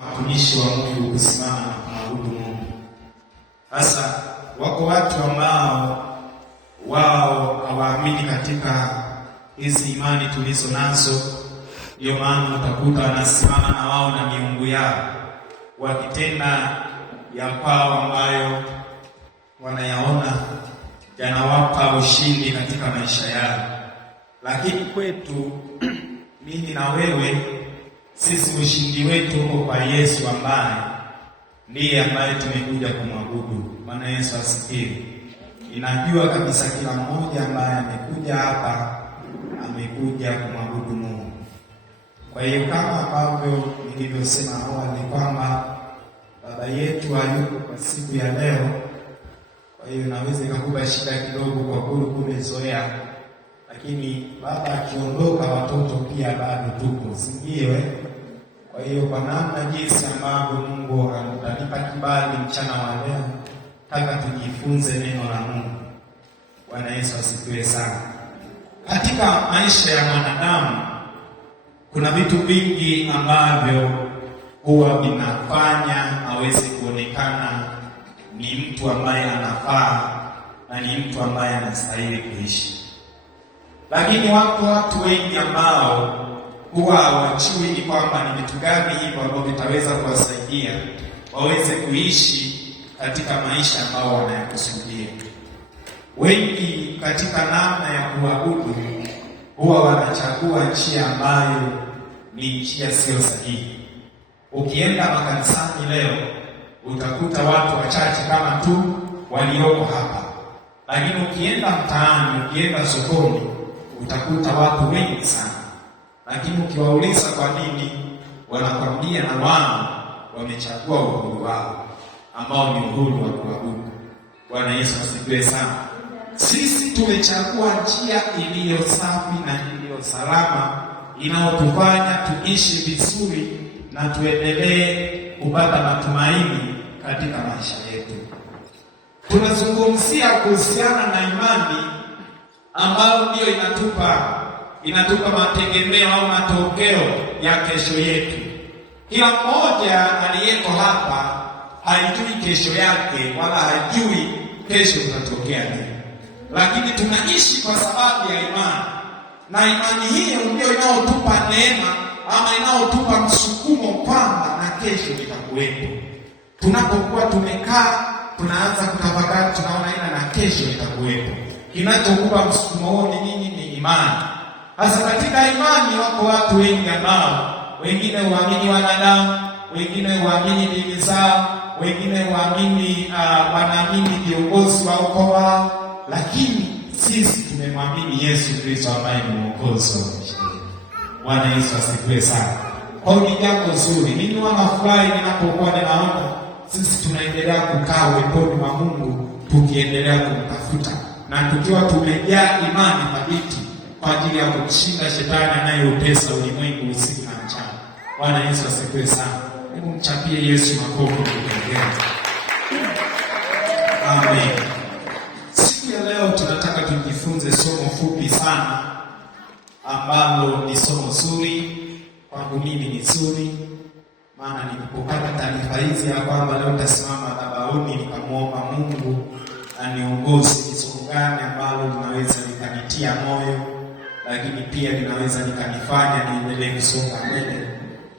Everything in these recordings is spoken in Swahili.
Watumishi wa Mungu kusimama na kumwabudu Mungu. Sasa wako watu ambao wao hawaamini katika hizi imani tulizo nazo, ndio maana utakuta wanasimama na wao na miungu yao wakitenda ya kwao ambayo wanayaona yanawapa ushindi katika maisha yao. Lakini kwetu mimi na wewe, sisi ushindi wetu uko kwa Yesu ambaye ndiye ambaye tumekuja kumwabudu. Bwana Yesu asifiwe. Ninajua kabisa kila mmoja ambaye amekuja hapa amekuja kumwabudu Mungu. Kwa hiyo kama ambavyo nilivyosema awali kwamba baba yetu hayuko kwa siku ya leo, kwa hiyo naweza ikakupa shida kidogo kwa kuwa umezoea, lakini baba akiondoka watoto pia bado tuko, si ndio? Kwa hiyo kwa namna jinsi ambavyo Mungu anatupa kibali mchana wa leo, nataka tujifunze neno la Mungu. Bwana Yesu asifiwe sana. Katika maisha ya mwanadamu kuna vitu vingi ambavyo huwa vinafanya aweze kuonekana ni mtu ambaye anafaa na ni mtu ambaye anastahili kuishi. Lakini wako watu wengi ambao huwa hawajui ni kwamba ni vitu gani hivyo ambavyo vitaweza kuwasaidia waweze kuishi katika maisha ambao wanayakusudia. Wengi katika namna ya kuabudu huwa wanachagua njia ambayo ni njia sio sahihi. Ukienda makanisani leo utakuta watu wachache kama tu walioko hapa, lakini ukienda mtaani, ukienda sokoni utakuta watu wengi sana. Lakini ukiwauliza kwa nini, wanakwambia na wao wamechagua uhuru wao ambao ni uhuru wa kuabudu. Bwana Yesu asifiwe sana. Sisi tumechagua njia iliyo safi na iliyo salama, inayotufanya tuishi vizuri na tuendelee kupata matumaini katika maisha yetu. Tunazungumzia kuhusiana na imani ambayo ndiyo inatupa mategemeo au matokeo ya kesho yetu. Kila mmoja aliyeko hapa haijui kesho yake wala hajui kesho kutatokea nini, lakini tunaishi kwa sababu ya imani, na imani hiyo ndio inayotupa neema ama inayotupa msukumo kwamba na kesho itakuwepo. Tunapokuwa tumekaa tunaanza kutafakari, tunaona ina na kesho itakuwepo. Kinachokupa msukumo huo ni nini? Ni imani. Hasa katika imani wako watu wengi ambao wengine huamini wanadamu, wengine huamini dini zao, wengine huamini wanaamini viongozi wa ukoo wao, lakini sisi tumemwamini Yesu Kristo ambaye ni Mwokozi wa maisha yetu. Bwana Yesu asifiwe sana. Kwa hiyo ni jambo zuri. Mimi wanafurahi ninapokuwa ninaona sisi tunaendelea kukaa uweponi mwa Mungu, tukiendelea kumtafuta na tukiwa tumejaa imani thabiti kwa ajili ya kumshinda shetani anayeutesa ulimwengu usiku na mchana. Bwana Yesu asifiwe sana. Hebu mchapie Yesu makofi kwa. Amen. Siku ya leo tunataka tujifunze somo fupi sana ambalo ni somo zuri. Kwangu mimi ni zuri, maana nilipopata taarifa hizi ya kwamba leo nitasimama madhabahuni nikamwomba Mungu aniongoze ni somo gani ambalo linaweza likanitia moyo, lakini pia linaweza likanifanya niendelee kusonga mbele.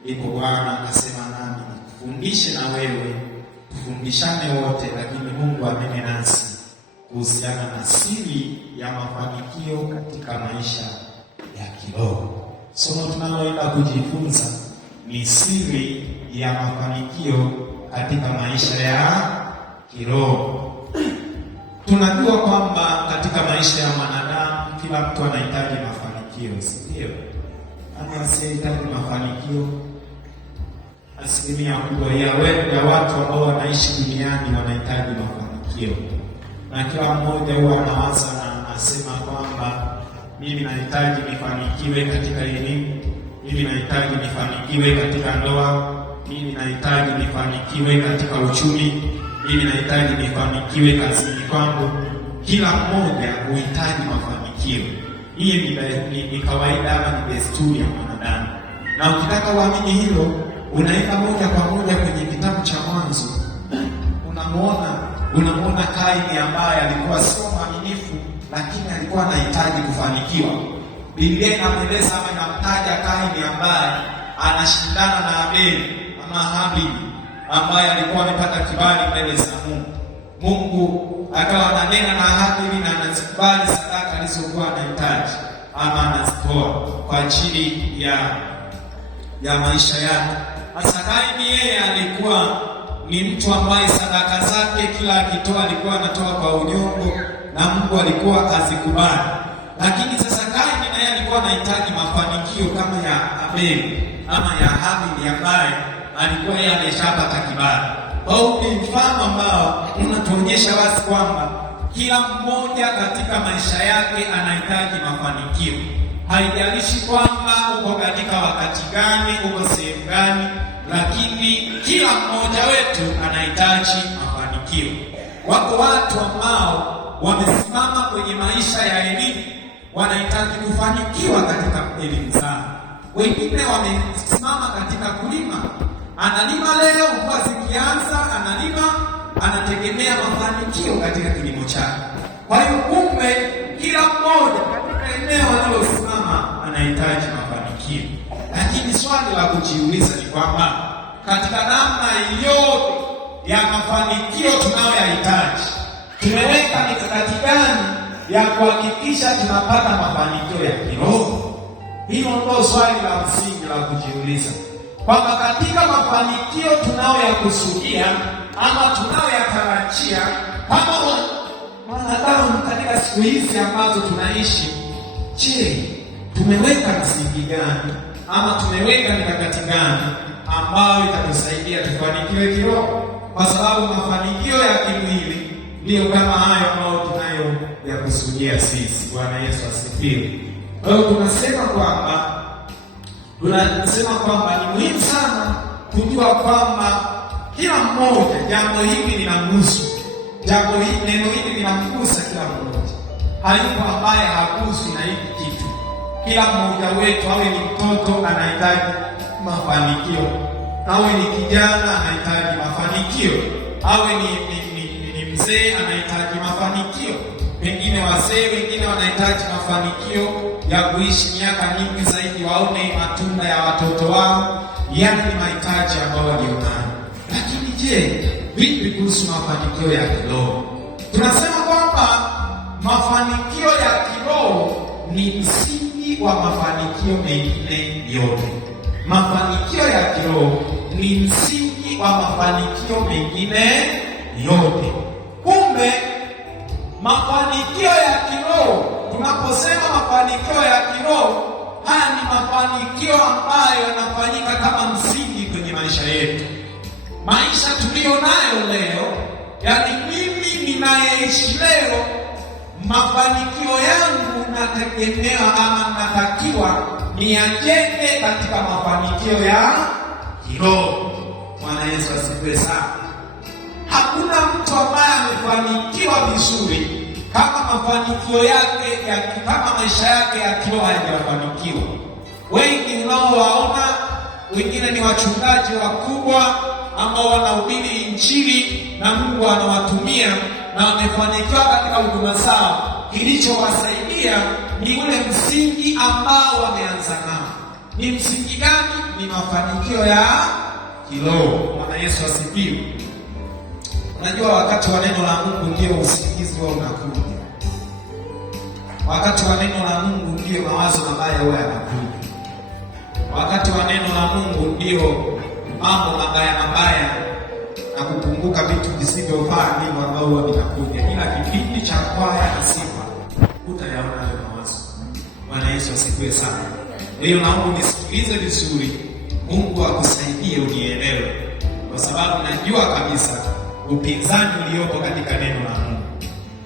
Ndipo Bwana akasema nami nifundishe na wewe, tufundishane wote, lakini Mungu anene nasi kuhusiana na siri ya mafanikio katika maisha ya kiroho. Somo tunaloenda kujifunza ni siri ya mafanikio katika maisha ya kiroho. Tunajua kwamba katika maisha ya mwanadamu kila mtu anahitaji mafanikio, si ndio? Anahitaji mafanikio. Asilimia kubwa ya watu ambao wanaishi duniani wanahitaji mafanikio, na kila mmoja huwa anawaza na anasema kwamba mimi nahitaji nifanikiwe katika elimu, mimi nahitaji nifanikiwe katika ndoa, mimi nahitaji nifanikiwe katika uchumi, mimi nahitaji nifanikiwe kazini kwangu. Kila mmoja huhitaji mafanikio. Hii ni kawaida ama ni desturi ya mwanadamu, na ukitaka uamini hilo unaenda moja kwa moja Kaini ambaye alikuwa sio mwaminifu, lakini alikuwa anahitaji kufanikiwa. Biblia inamweleza ama inamtaja Kaini ambaye anashindana na Abeli ama Habili ambaye alikuwa amepata kibali mbele za Mungu. Mungu akawa ananena na Habili na anazikubali sadaka alizokuwa anahitaji ama anazitoa kwa ajili ya maisha yake. Sasa Kaini yeye alikuwa ni mtu ambaye sadaka zake kila akitoa alikuwa anatoa kwa unyongo na Mungu alikuwa azikubali. Lakini sasa Kaini naye alikuwa anahitaji mafanikio kama ya Abeli ama ya Habili ambaye alikuwa yeye ameshapata kibali. Au ni mfano ambao unatuonyesha wazi kwamba kila mmoja katika maisha yake anahitaji mafanikio. Haijalishi kwamba uko katika wakati gani, uko sehemu gani, lakini kila mmoja wetu anahitaji mafanikio. Wako watu ambao wamesimama kwenye maisha ya elimu, wanahitaji kufanikiwa katika elimu zao. Wengine wamesimama katika kulima, analima leo, mvua zikianza analima, anategemea mafanikio katika kilimo chake. Kwa hiyo kumbe kila mmoja katika eneo analosimama anahitaji mafanikio. Lakini swali la kujiuliza ni kwamba katika namna yote ya mafanikio tunayoyahitaji, tumeweka mikakati gani ya kuhakikisha tunapata mafanikio ya kiroho? Hilo ndio swali la msingi la kujiuliza, kwamba katika mafanikio tunayoyakusudia ama tunayoyatarajia kama wanadamu katika siku hizi ambazo tunaishi, je, tumeweka msingi gani ama tumeweka mikakati gani ambayo itatusaidia tufanikiwe kiroho? Kwa sababu mafanikio ya kimwili ndiyo kama hayo ambayo tunayoyakusudia sisi. Bwana Yesu asifiwe. Kwa hiyo tunasema kwamba ni muhimu sana kujua kwamba kila mmoja jambo hili linamhusu. Jambo hili, neno hili linamgusa kila mmoja. Hayupo ambaye haguswi na hiki kitu. Kila mmoja wetu, awe ni mtoto anahitaji mafanikio, awe ni kijana anahitaji mafanikio, awe ni mzee anahitaji mafanikio, pengine wazee wengine wanahitaji mafanikio ya kuishi miaka mingi zaidi, waone matunda ya watoto wao. Yani ni mahitaji ambayo walionayo. Lakini je, vipi kuhusu mafanikio ya kiroho? Tunasema kwamba mafanikio ya kiroho ni msingi wa mafanikio mengine yote. Mafanikio ya kiroho ni msingi wa mafanikio mengine yote. Kumbe mafanikio ya kiroho, tunaposema mafanikio ya kiroho, haya ni mafanikio ambayo yanafanyika kama msingi kwenye maisha yetu. Maisha tuliyo nayo leo, yani mimi ninayeishi leo, mafanikio yangu nategemea ama natakiwa niyajenge katika mafanikio ya kiroho. Bwana Yesu asifiwe sana. Hakuna mtu ambaye amefanikiwa vizuri kama mafanikio yake kama maisha yake ya kiroho hayajafanikiwa. Wengi unaowaona, wengine ni wachungaji wakubwa ambao wanahubiri Injili na Mungu anawatumia na wamefanikiwa katika huduma zao. Kilichowasaidia ni ule msingi ambao wameanza nao. Ni msingi gani? Ni mafanikio ya kiroho. Bwana Yesu asifiwe. Unajua, wakati wa neno la Mungu ndio usingizi wao unakuja. Wakati wa neno la Mungu ndio mawazo mabaya huwa yanakuja. Wakati wa neno la Mungu ndio mambo mabaya na kukumbuka vitu visivyofaa ndivyo ambao huwa vinakuja. Ila kipindi cha kwaya na sifa utayaona hayo mawazo. Bwana Yesu asifiwe sana. Leo naomba nisikilize vizuri, Mungu akusaidie unielewe, kwa sababu najua kabisa upinzani uliopo katika neno la Mungu.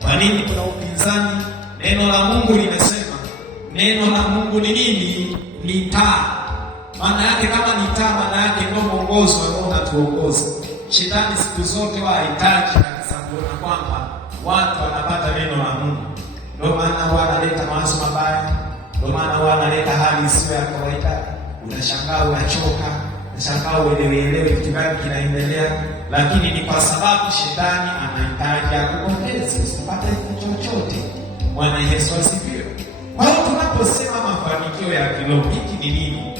Kwa nini kuna upinzani? Neno la Mungu limesema, neno la Mungu ni nini? Ni taa. Maana yake kama ni taa, maana yake ndio mwongozo ambao unatuongoza. Shetani siku zote hahitaji kabisa kuona kwamba watu wanapata neno la Mungu. Ndio maana wanaleta mawazo mabaya, ndio maana wanaleta hali isiyo ya kawaida. Unashangaa, unachoka, Nashangaa uelewe kitu gani kinaendelea, lakini ni kwa sababu shetani anahitaji akupoteze usipate chochote. Bwana Yesu asifiwe. Kwa hiyo tunaposema mafanikio ya kiroho, hiki ni nini?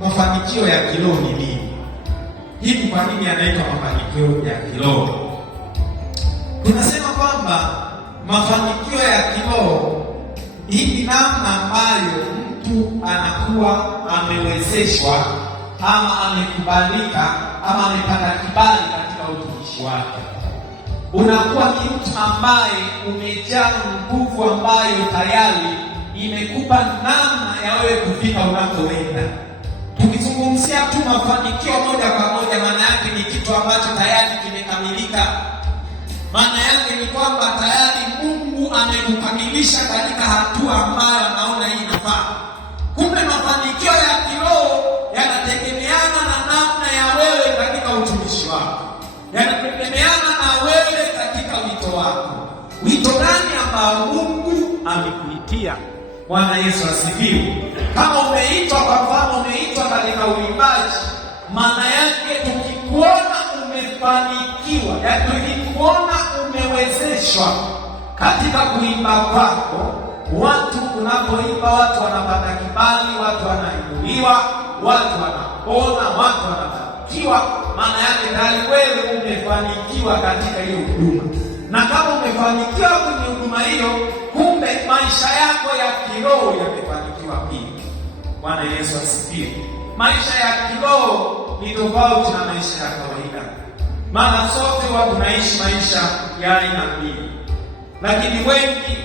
Mafanikio ya kiroho ni nini? Hivi kwa nini yanaitwa mafanikio ya kiroho? Tunasema kwamba mafanikio ya kiroho hii namna ambayo mtu anakuwa amewezeshwa ama amekubalika ama amepata kibali katika utumishi wake. Unakuwa ni mtu ambaye umejaa nguvu ambayo tayari imekupa namna ya wewe kufika unakoenda. Tukizungumzia tu mafanikio moja kwa moja, maana yake ni kitu ambacho tayari kimekamilika. Maana yake ni kwamba tayari Mungu amekukamilisha katika hatua ambayo anaona hii inafaa. Kumbe mafanikio ya kiroho yanategemeana na namna ya wewe katika utumishi wako, yanategemeana na wewe katika wito wako. Wito gani ambao Mungu amekuitia? Bwana Yesu asifiwe. Kama umeitwa, kwa mfano umeitwa katika uimbaji, maana yake tukikuona umefanikiwa, yaani tukikuona umewezeshwa katika kuimba kwako, watu unapoimba, watu wanapata kibali, watu wanainuliwa, watu wanapona, watu wanafanikiwa, maana yake tayari wewe umefanikiwa katika hiyo huduma. Na kama umefanikiwa kwenye huduma hiyo, kumbe maisha yako ya kiroho yamefanikiwa pia. Bwana Yesu asifiwe. Maisha ya kiroho ni tofauti na maisha ya kawaida. Maana sote huwa tunaishi maisha ya aina mbili, lakini wengi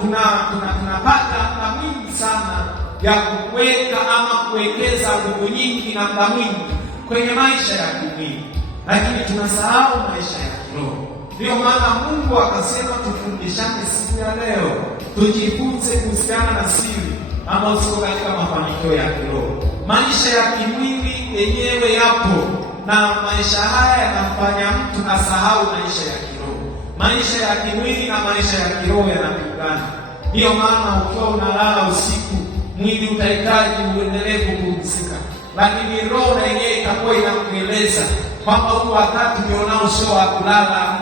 tunapata muda mwingi sana ya kuweka ama kuwekeza nguvu nyingi na muda mwingi kwenye maisha ya kimwili, lakini tunasahau maisha ya kiroho. Ndio maana Mungu akasema tufundishane siku ya leo, tujifunze kuhusiana na siri ama usiko katika mafanikio ya kiroho. Maisha ya kimwili yenyewe yapo, na maisha haya yanafanya mtu asahau maisha ya kiroho. Maisha ya kimwili na maisha ya kiroho yanapingana. Ndio maana ukiwa unalala usiku, mwili utahitaji uendelee kupumzika, lakini roho na yenyewe itakuwa inakueleza kwamba huu wakati ndio sio wa kulala,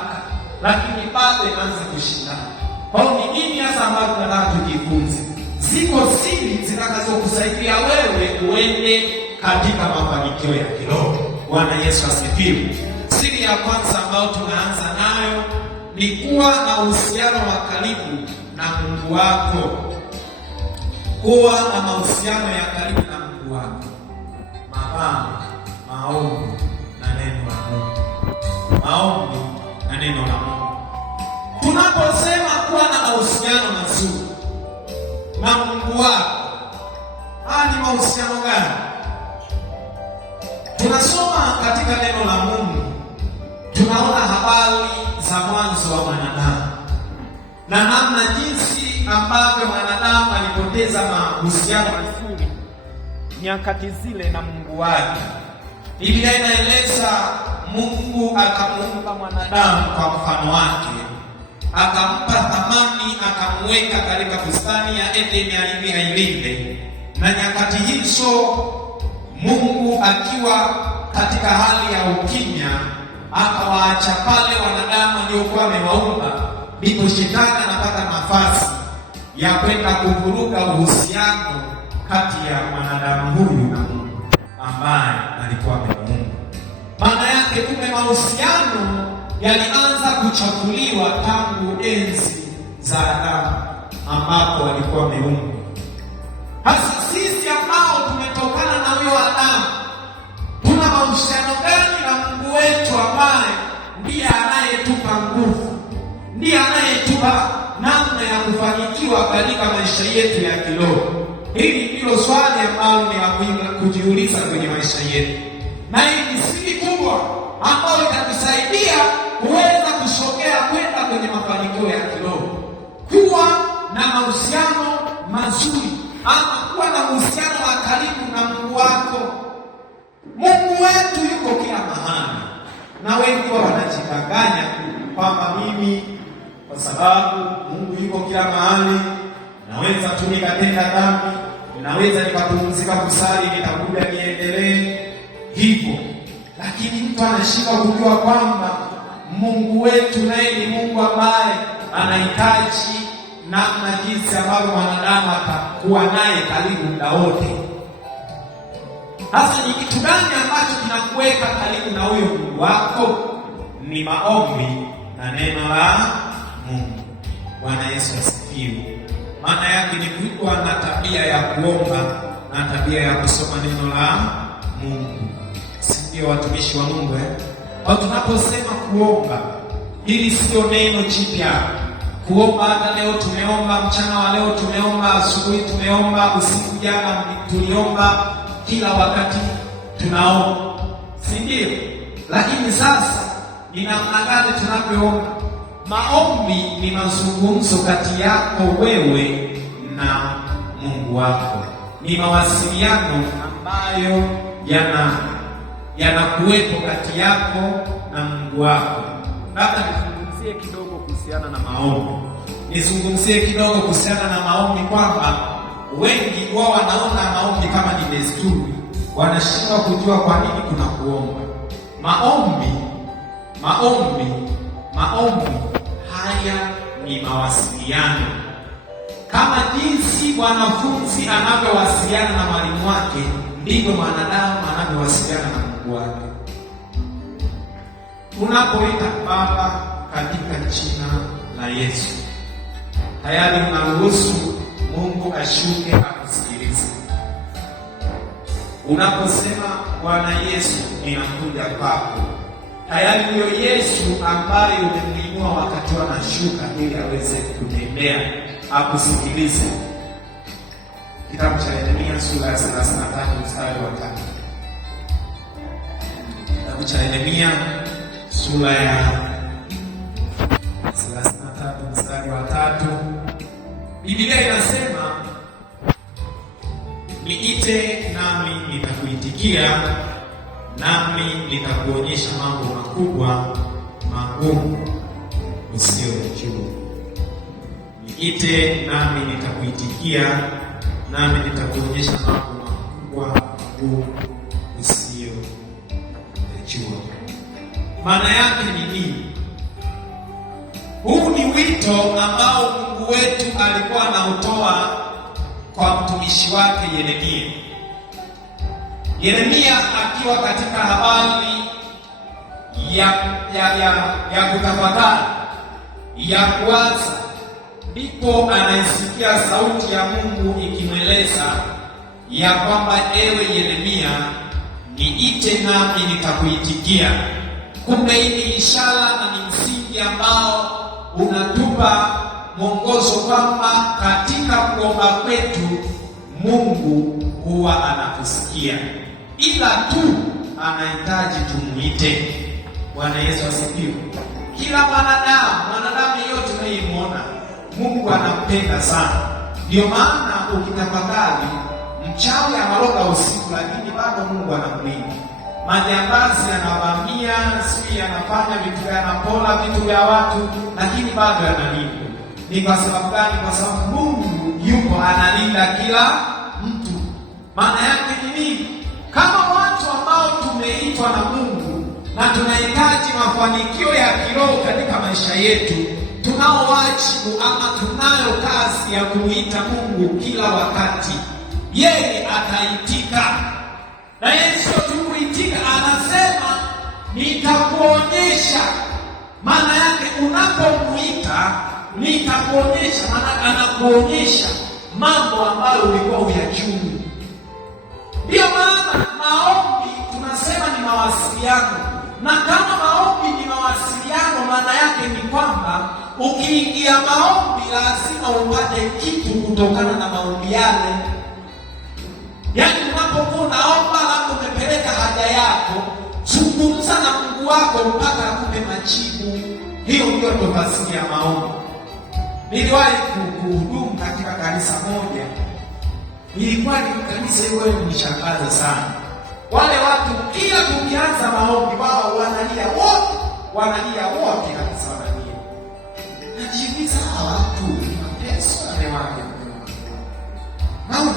lakini bado inaanza kushindana. Kwa hiyo ni nini hasa ambacho tunataka tujifunze? Ziko siri zitakazokusaidia wewe uende katika mafanikio ya kiroho. Bwana Yesu asifiwe. Siri ya kwanza ambayo tunaanza nayo ni kuwa na uhusiano wa karibu na Mungu wako. Kuwa na mahusiano ya karibu na Mungu wako. Maombi na neno la Mungu. Maombi na neno la Mungu. Tunaposema kuwa na mahusiano mazuri na Mungu wako, haya ni mahusiano gani? Tunasoma katika neno la Mungu, tunaona habari za mwanzo wa mwanadamu na namna jinsi ambavyo mwanadamu alipoteza mahusiano mazuri nyakati zile na Mungu wake. Biblia inaeleza Mungu akamuumba mwanadamu kwa mfano wake, akampa thamani, akamweka katika bustani ya Edeni ailinde. Na nyakati hizo Mungu akiwa katika hali ya ukimya, akawaacha pale wanadamu waliokuwa amewaumba. Ndipo shetani anapata nafasi ya kwenda kuvuruga uhusiano kati ya mwanadamu huyu na Mungu ambaye alikuwa amemuumba. Maana yake kumbe mahusiano yalianza kuchafuliwa tangu enzi za Adamu ambapo walikuwa wameumbwa. Hasa sisi ambao tumetokana na huyo Adamu, tuna mahusiano gani na Mungu wetu ambaye ndiye anayetupa nguvu, ndiye anayetupa namna ya kufanikiwa katika maisha yetu ya kiroho? Hili ndilo swali ambalo ni la kujiuliza kwenye maisha yetu, na hii ni siri kubwa ambayo itatusaidia kuweza kusogea kwenda kwenye mafanikio ya kiroho. Kuwa na mahusiano mazuri ama kuwa na uhusiano wa karibu na Mungu wako. Mungu wetu yuko kila mahali, na wengi wanajidanganya kwamba mimi kwa sababu Mungu yuko kila mahali naweza tu nikatenda dhambi, naweza nikapumzika kusali, nitakuja niendelee. hivyo. Lakini mtu anashindwa kujua kwamba Mungu wetu naye ni Mungu ambaye anahitaji namna jinsi ambavyo mwanadamu atakuwa naye karibu muda wote. Sasa ni kitu gani ambacho kinakuweka karibu na huyo Mungu wako? Ni maombi na neno la Mungu. Bwana Yesu asifiwe. Maana yake ni kuwa na tabia ya kuomba na tabia ya kusoma neno la Mungu. Sio watumishi wa Mungu Kwa tunaposema kuomba, hili sio neno jipya. Kuomba hata leo tumeomba, mchana wa leo tumeomba, asubuhi tumeomba, usiku jana tuliomba, kila wakati tunaomba. Si ndio? Lakini sasa ni namna gani tunavyoomba? Maombi ni mazungumzo kati yako wewe na Mungu wako. Ni mawasiliano ambayo yanakuwepo kati yako na Mungu wako. Labda nizungumzie kidogo kuhusiana na maombi. Nizungumzie kidogo kuhusiana na maombi kwamba wengi wao wanaona maombi kama ni desturi. Wanashindwa kujua kwa nini kuna kuomba. Maombi haya ni mawasiliano. Kama jinsi mwanafunzi anavyowasiliana na mwalimu wake, ndivyo mwanadamu anavyowasiliana na Mungu wake. Unapoita Baba katika jina la Yesu, tayari unaruhusu Mungu ashuke akusikilize. Unaposema Bwana Yesu ninakuja kwako, tayari huyo Yesu ambaye umemwinua wakati anashuka ili aweze kutembea akusikilize. Kitabu cha Yeremia sura ya 33 mstari wa 3. Kitabu cha Yeremia sura ya 33 mstari wa 3. Biblia inasema, niite nami nitakuitikia, nami nitakuonyesha mambo makubwa magumu usiyojua. Niite nami nitakuitikia, nami nitakuonyesha mambo makubwa magumu usiyojua. Maana yake ni nini? Huu ni wito ambao Mungu wetu alikuwa anautoa kwa mtumishi wake Yeremia. Yeremia akiwa katika habari ya kutafakari, ya kuwaza, ndipo anaisikia sauti ya Mungu ikimweleza ya kwamba, ewe Yeremia, niite nami nitakuitikia. Kumbe hii ni ishara na ni msingi ambao unatupa mwongozo kwamba katika kuomba kwetu Mungu huwa anakusikia, ila tu anahitaji tumuite. Bwana Yesu asifiwe. Kila mwanadamu yeyote tunayemwona Mungu anampenda sana. Ndio maana ukitafakari, mchawi analoga usiku lakini bado Mungu anamlinda. Majambazi anavamia, si anafanya vitu, anapola vitu vya watu, lakini bado analindwa. Ni kwa sababu gani? Kwa sababu Mungu yuko analinda kila mtu. Maana yake ni nini? Kama watu ambao tumeitwa na Mungu na tunahitaji mafanikio ya kiroho katika maisha yetu, tunao wajibu ama tunayo kazi ya kumuita Mungu kila wakati. Yeye ataitika. Na Yesu tukuitika, anasema nitakuonyesha. Maana yake unapomuita nitakuonyesha, maana anakuonyesha mambo ambayo ulikuwa huyajui. Ndio maana maombi tunasema ni mawasiliano. Na kama maombi ni mawasiliano, maana yake ni kwamba ukiingia maombi lazima upate kitu kutokana na maombi yale. Yaani unapokuwa unaomba, labda umepeleka haja yako, zungumza na Mungu wako mpaka akupe majibu. Hiyo ndio tafsiri ya maombi. Niliwahi kuhudumu katika kanisa moja. Ilikuwa ni kanisa hilo linishangaza sana. Wale watu kila tukianza maombi wao wanalia wote kabisa wanalia. Najiuliza hawa watu ni mateso wale.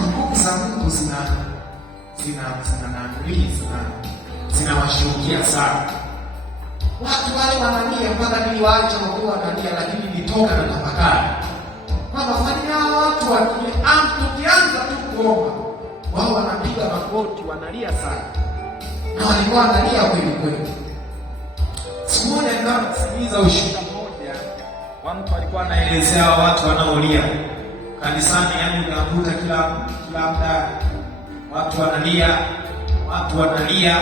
Nguvu za Mungu zina zinawashukia sana. Watu wale wanalia mpaka niliwaacha wakuwa wanalia, lakini nitoka na tafakari kwamba fanya watu tukianza tu kuomba, wao wanapiga magoti, wanalia sana, na walikuwa wanalia kweli kweli. Siku moja nikasikiliza ushuhuda mmoja wa mtu alikuwa anaelezea watu wanaolia kanisani. Yaani unakuta kila muda watu wanalia,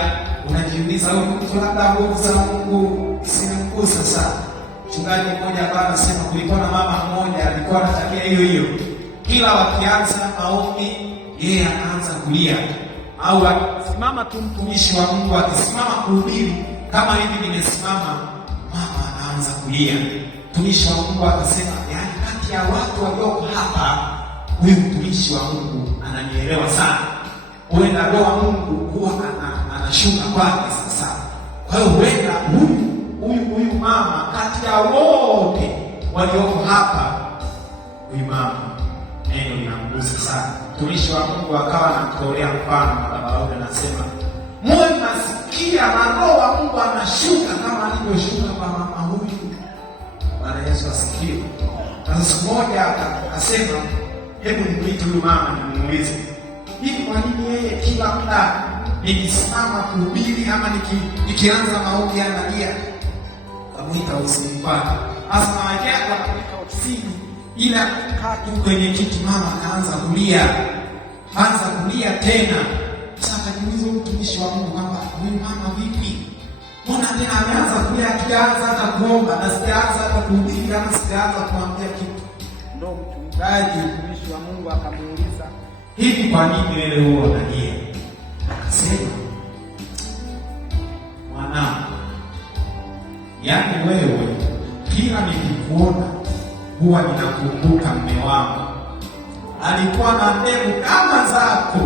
unajiuliza huyu mtu labda nguvu za Mungu zimemgusa sana. Mchungaji mmoja akawa anasema kulikuwa na mama mmoja alikuwa anatakia hiyo, kila wakianza maombi yeye anaanza kulia, au akisimama tu mtumishi wa Mungu akisimama kuhubiri kama hivi nimesimama, mama anaanza kulia. Mtumishi wa Mungu akasema, yaani kati ya watu walioko hapa, huyu mtumishi wa Mungu ananielewa sana. Huenda roho wa Mungu huwa anashuka kwake sasa. Kwa hiyo huenda huyu mama kati ya wote walioko hapa, huyu mama neno linamgusa sana. Mtumishi wa Mungu akawa anamtolea mfano barabarani, anasema muwe mnasikia na roho wa Mungu anashuka kama alivyoshuka kwa mama huyu. Bwana Yesu asifiwe. Sasa siku moja akasema, hebu nimwite huyu mama nimuulize, hivi kwa nini yeye kila muda nikisimama kuhubiri ama nikianza maombi analia? Kamwita usimpate. Sasa nawekea kwa ofisini, ila kaa tu kwenye kiti, mama akaanza kulia tena. Sasa akajiuliza mtumishi wa Mungu kwamba huyu mama vipi? Mbona tena ameanza kulia, akianza hata kuomba na sijaanza hata kuhubiri kama sijaanza kuambia kitu. Ndio mchungaji mtumishi wa Mungu akamuuliza, hivi kwa nini wewe huo unalia? Akasema, mwanangu, yaani wewe kila nikikuona huwa ninakumbuka mume wangu. Alikuwa na ndevu kama zako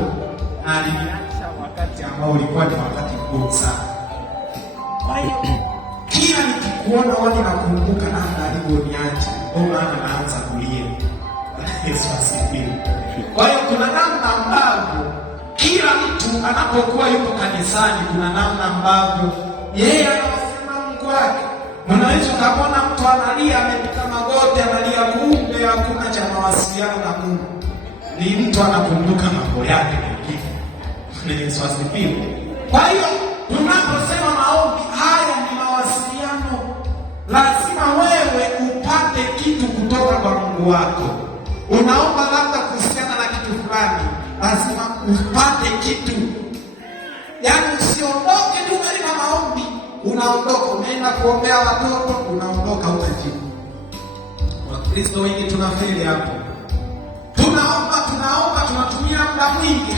na aliniacha wakati ambao ulikuwa ni wakati mgumu sana. Kwa hiyo kila nikikuona huwa ninakumbuka namna alivyoniacha, ndio maana naanza kulia. Yesu asifiwe. Kwa hiyo kuna namna ambavyo kila mtu anapokuwa yuko kanisani, kuna namna ambavyo yeye anasema Mungu wake. Unaweza ukamwona mtu analia, amepiga magoti analia, kumbe hakuna cha mawasiliano na Mungu. Ni mtu anakumbuka mambo yake mengine. Yesu asifiwe. Kwa hiyo tunaposema maombi haya ni mawasiliano, lazima wewe upate kitu kutoka kwa Mungu wako. Unaomba labda kuhusiana na kitu fulani, lazima upate kitu. Yaani usiondoke tu katika maombi, unaondoka umeenda kuombea watoto, unaondoka unajibu. Wakristo wengi tunafeli hapo. Tunaomba tunatumia muda mwingi,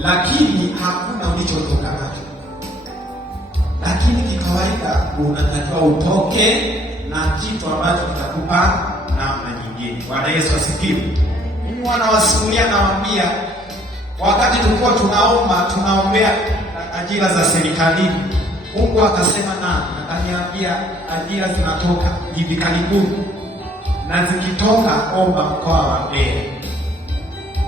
lakini hakuna ulichotoka nacho. Lakini kikawaida unatakiwa utoke na kitu ambacho kitakupa namna nyingine. Bwana Yesu asifiwe. Mimi wanawasimulia, nawaambia wakati tulikuwa tunaombea ajira za serikalini, Mungu akasema akaniambia ajira zinatoka hivi karibuni, na zikitoka omba mkoa wa Mbeya.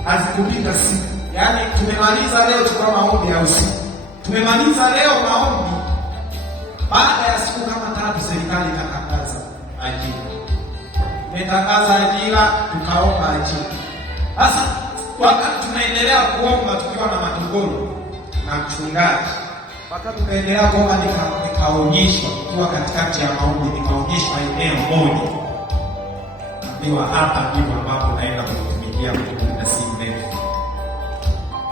Hazikupita siku, yaani tumemaliza leo tukao maombi ya usiku, tumemaliza leo maombi, baada ya siku kama 3 serikali ikatangaza ajira. Tumetangaza ajira, tukaomba ajira. Sasa wakati tunaendelea kuomba tukiwa na matogoro na mchungaji, wakati tunaendelea kuomba nikaonyeshwa tukiwa katikati ya maombi, nikaonyeshwa eneo moja, ambiwa hapa ndipo ambapo naenda kutumikia muda si mrefu.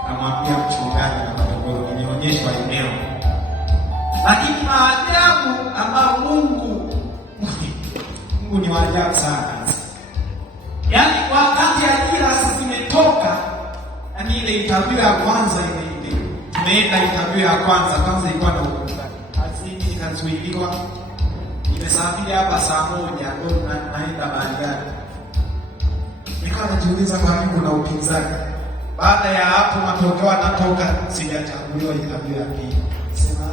Kamwambia mchungaji na matogoro, nimeonyeshwa eneo. Lakini maajabu ambao Mungu ni waajabu sana. Yaani wakati ajira zimetoka, yaani ile interview ya kwanza tumeenda interview ya kwanza ilikuwa na upinzani. Asili ikazuiliwa. Nimesafiri hapa saa 1 ndio naenda Bariadi. Nikawa najiuliza kwa nini kuna upinzani. Baada ya hapo matokeo yanatoka, sijachaguliwa interview ya pili. Sema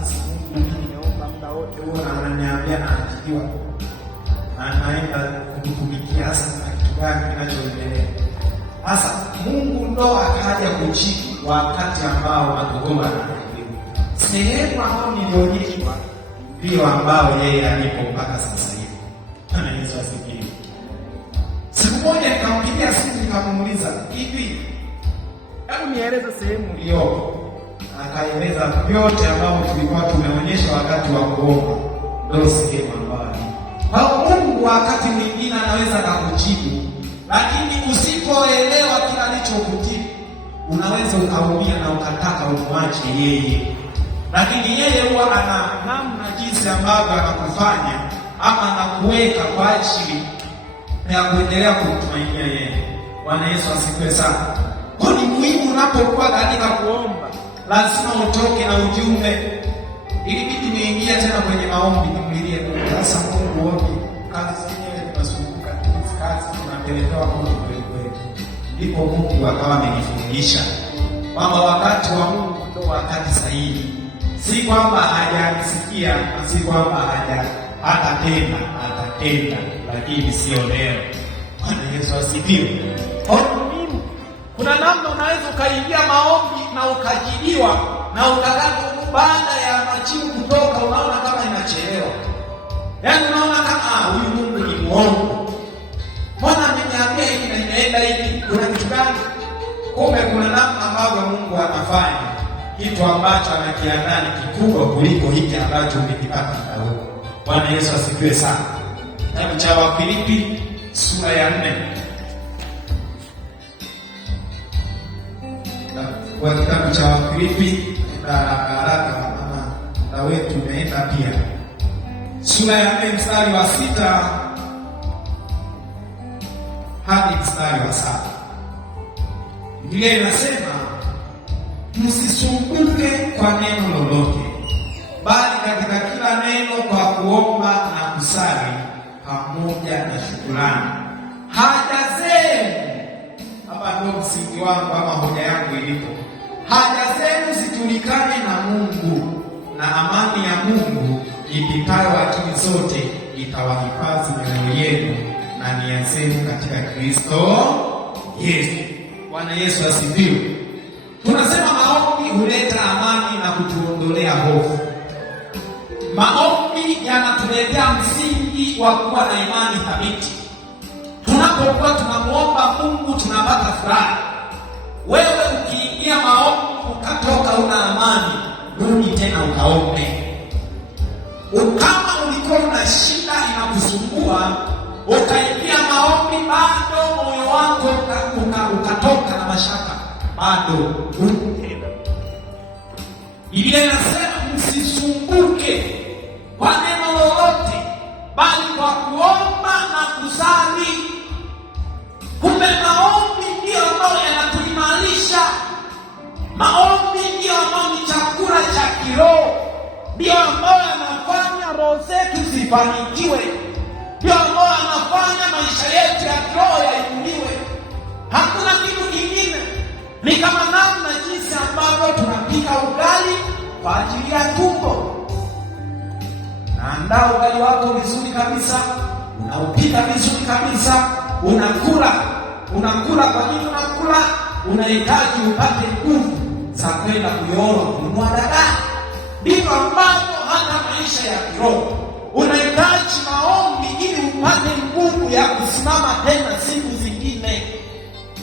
Mungu nimeomba muda wote huo na ananiambia najiwa. Anaenda kutumikia hasa na kitu gani kinachoendelea. Sasa Mungu ndo akaja kujibu wakati ambao Magogo anaharibiwa. Sehemu ambayo nilionyeshwa ndio ambao yeye alipo mpaka sasa hivi. Bwana Yesu asifiwe. Siku moja nikampigia simu nikamuuliza, hivi hebu nieleze sehemu uliopo. Akaeleza vyote ambavyo tulikuwa tumeonyesha wakati wa kuomba, ndio sehemu ambayo. Kwa Mungu wakati mwingine anaweza kukujibu, lakini usipoelewa kila alichokujibu, unaweza ukaumia na ukataka umwache yeye. Lakini yeye huwa ana namna jinsi ambavyo anakufanya ama anakuweka kwa ajili ya kuendelea kumtumainia yeye. Bwana Yesu asifiwe sana. Kwa ni muhimu unapokuwa katika kuomba, lazima utoke na ujumbe. Ilibidi niingie tena kwenye maombi nimlilie Mungu. Sasa Mungu ombi, kazi zenyewe tunasumbuka, kazi tunapelekewa Mungu kweli kweli. Ndipo Mungu akawa amenifundisha kwamba wakati wa Mungu ndio wakati sahihi. Si kwamba hajanisikia, si kwamba atatenda, lakini sio leo. Bwana Yesu asifiwe. Kuna namna unaweza ukaingia maombi na ukajibiwa na ukadhani baada ya majibu kutoka unaona kama inachelewa. Yaani unaona kama huyu Mungu ni muongo. Mbona ameniambia hivi na inaenda hivi? Kuna kitu gani? Kumbe kuna namna ambavyo Mungu anafanya kitu ambacho anakiandaa ni kikubwa kuliko hiki ambacho umekipata huko. Bwana Yesu asifiwe sana. Kitabu cha Wafilipi sura ya 4. Kwa kitabu cha Wafilipi na haraka na wetu umeenda pia. Sura ya 4 mstari wa 6 hadi mstari wa 7. Biblia inasema, msisumbuke kwa neno lolote, bali katika kila neno kwa kuomba na kusali pamoja na shukrani haja zenu. Hapa ndio msingi wangu ama hoja yangu ilipo. Haja zenu zijulikane na Mungu, na amani ya Mungu ipitayo akili zote itawahifadhi mioyo yenu na nia zenu katika Kristo Yesu. Bwana Yesu asifiwe. Tunasema maombi huleta amani na kutuondolea hofu. Maombi yanatuletea msingi wa kuwa na imani thabiti. Tunapokuwa tunamuomba Mungu tunapata furaha. Wewe ukiingia maombi ukatoka una amani, rudi tena ukaombe. Kama ulikuwa una shida inakusumbua, ukaingia maombi bado moyo wako ukatoka na mashaka, bado rudi tena. Biblia inasema msisumbuke kwa neno lolote, bali kwa kuomba na kusali. Kumbe maombi ndio ambayo yanatuimarisha. Maombi ndio ambayo ni chakula cha kiroho, ndio ambayo yanafanya roho zetu zifanikiwe, ndio ambayo yanafanya maisha yetu ya kiroho yainuliwe. Hakuna kitu kingine. Ni kama namna jinsi ambavyo tunapika ugali kwa ajili ya tumbo. Naandaa ugali wako vizuri kabisa, unaupika vizuri kabisa, unakula. Kwa nini unakula? Unahitaji upate nguvu za kwenda kuyoa kununua dagaa. Ndivyo ambavyo hata maisha ya kiroho unahitaji maombi ili upate nguvu ya kusimama tena siku zingine.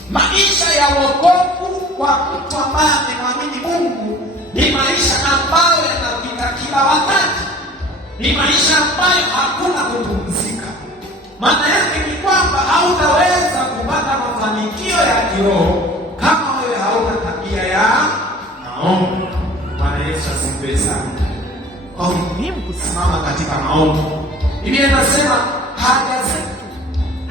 Maisha ya wokovu kwa mtu ambaye amemwamini Mungu ni maisha ambayo yanapita kila wakati. Ni maisha ambayo hakuna kupumzika. Maana yake ni kwamba hautaweza kupata mafanikio ya kiroho kama wewe hauna tabia ya maombi. Bwana Yesu asifiwe sana. Kwa hiyo ni muhimu kusimama katika maombi. Biblia inasema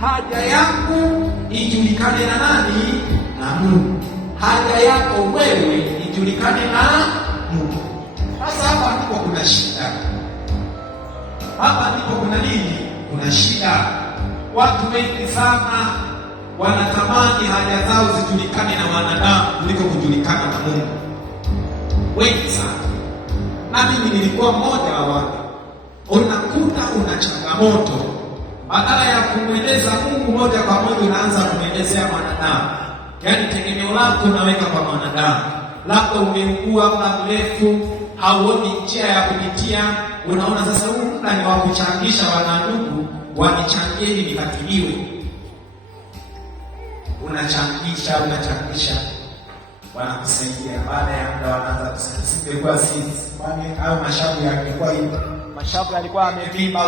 haja yangu ijulikane na nani? Na Mungu. Haja yako wewe ijulikane na Mungu. Sasa hapa ndipo kuna shida. Hapa ndipo kuna nini? Kuna shida. Watu wengi sana wanatamani haja zao zijulikane na wanadamu kuliko kujulikana na Mungu. Wengi sana. Na mimi nilikuwa mmoja wa watu. Unakuta una changamoto, badala ya kumweleza Mungu moja kwa moja unaanza kumwelezea mwanadamu. Yaani tegemeo lako unaweka kwa mwanadamu. labda umeugua muda mrefu, hauoni njia ya kupitia, unaona sasa huu muda ni wa kuchangisha, wanandugu wanichangieni nikatibiwe. Unachangisha, wanakusaidia. Baada ya muda wanaanza kusema singekuwa sisi, kwani au mashavu yalikuwa hivi, mashavu yalikuwa yamevimba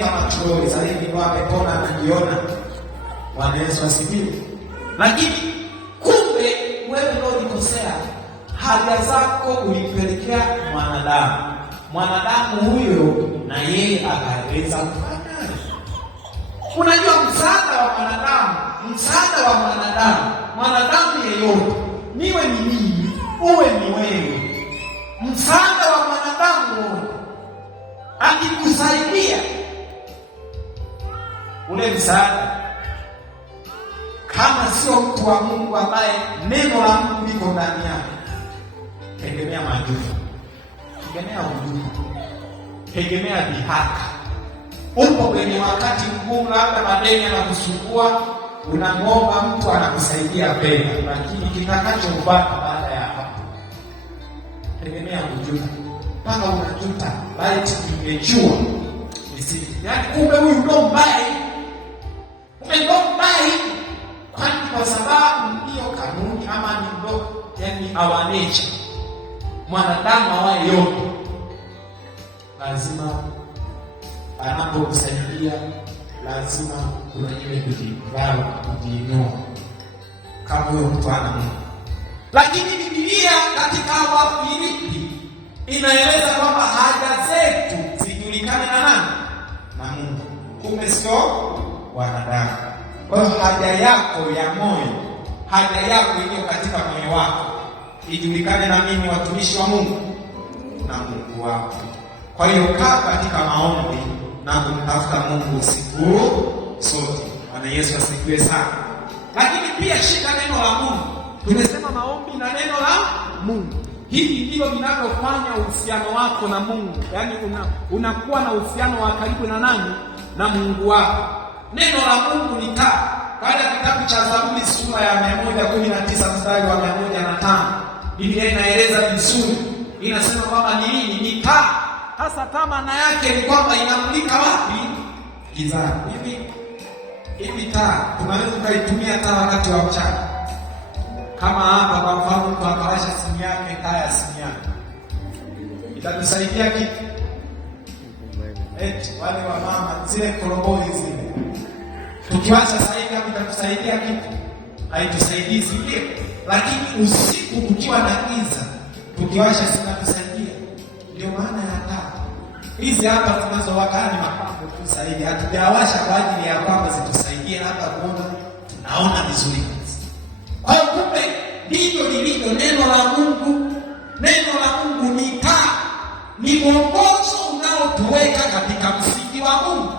kama troli, sasa hivi ndio amepona anajiona. Bwana Yesu asifiwe. Lakini kumbe wewe ndio ulikosea, haja zako ulipelekea mwanadamu huyo, na yeye akaweza kufanya. Unajua msaada wa mwanadamu yeyote, niwe ni mimi, uwe ni wewe, msaada wa mwanadamu akikusaidia, ule msaada, kama sio mtu wa Mungu ambaye neno la Mungu liko ndani yake, tegemea majuto, tegemea huduma, tegemea dhihaka. Upo kwenye wakati mgumu, labda madeni yanakusumbua, unamwomba mtu anakusaidia pesa, lakini kitakachofuata baada ya hapo, tegemea kujuta, mpaka unajuta, laiti nimejua nisije. Yaani kumbe huyu ndo mbaya, kwani kwa sababu ndiyo kanuni ama ni ndo, yani our nature. Mwanadamu awaye yote lazima anapokusaidia, lazima kuna ile kujiinua kama huyo mtu ana Mungu. Lakini Biblia katika Wafilipi inaeleza kwamba haja zetu zijulikane na nani? Na Mungu. Kumbe sio wanadamu. Kwa hiyo haja yako ya moyo, haja yako iliyo katika moyo wako ijulikane na mimi, watumishi wa Mungu, na Mungu wako. Kwa hiyo kaa katika maombi na kumtafuta Mungu siku zote. Bwana Yesu asifiwe sana. Lakini pia shika neno la Mungu. Tumesema maombi na neno la Mungu, hivi ndivyo vinavyofanya uhusiano wako na Mungu. Yaani unakuwa na uhusiano wa karibu na nani? Na Mungu wako. Neno la Mungu ni taa. Katika kitabu cha Zaburi sura ya 119 mstari wa 105, Biblia inaeleza vizuri. Inasema kwamba ni nini? Ni taa. Hasa taa maana yake ni kwamba inamulika wapi? Gizani. Hivi taa tunaweza kuitumia taa wakati wa mchana. Kama hapa kwa mfano mtu akawasha simu yake, taa ya simu yake, itatusaidia kitu? Wale wa mama zile koroboi zile, tukiwasha sasa hivi itatusaidia kitu? Haitusaidii, sivyo? Lakini usiku kukiwa na giza, tukiwasha zinatusaidia. Ndio maana ya taa hizi hapa tunazowaka ni mapambo tu. Sasa hivi hatujawasha kwa ajili ya kwamba zitusaidie hata kuona, tunaona vizuri kabisa. Kwa hiyo kumbe ndivyo lilivyo neno la Mungu. Neno la Mungu ni taa, ni mwongozo unaotuweka katika msingi wa Mungu,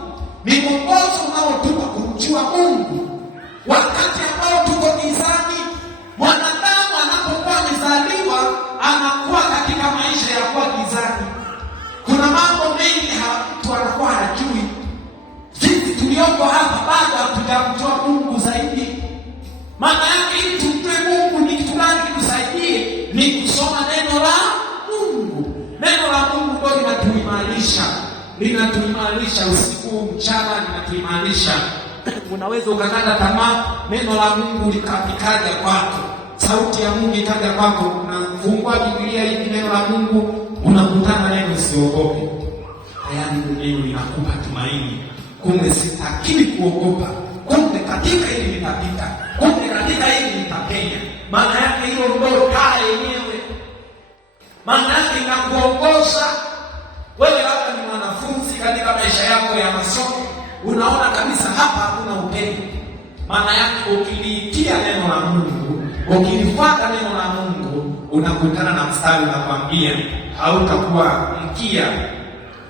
ni mwongozo unaotupa kumjua Mungu. Wakati ambao tuko gizani, mwanadamu anapokuwa amezaliwa anakuwa katika maisha ya kuwa gizani. Kuna mambo mengi mtu anakuwa hajui. Sisi tulioko hapa bado hatujamjua Mungu zaidi. Maana yake ili tumjue Mungu ni kitu gani kitusaidie? Ni kusoma neno la Mungu. Neno la Mungu ndio linatuimarisha usiku mchana, linatuimarisha. Unaweza ukakata tamaa, neno la Mungu likapikaja kwako, sauti ya Mungu ikaja kwako, unafungua Biblia hivi neno la Mungu, unakutana neno, usiogope. Yaani neno linakupa tumaini. Kumbe sitakiwi kuogopa. Kumbe katika hili nitapita. Kumbe katika hili nitapenya. Maana yake hiyo ndio taa yenyewe. Maana yake inakuongoza. Wewe labda ni mwanafunzi katika maisha yako ya masomo, unaona kabisa hapa hakuna upendo. Maana yake ukiliitia neno la Mungu, ukilifuata neno la Mungu, unakutana na mstari unakwambia hautakuwa mkia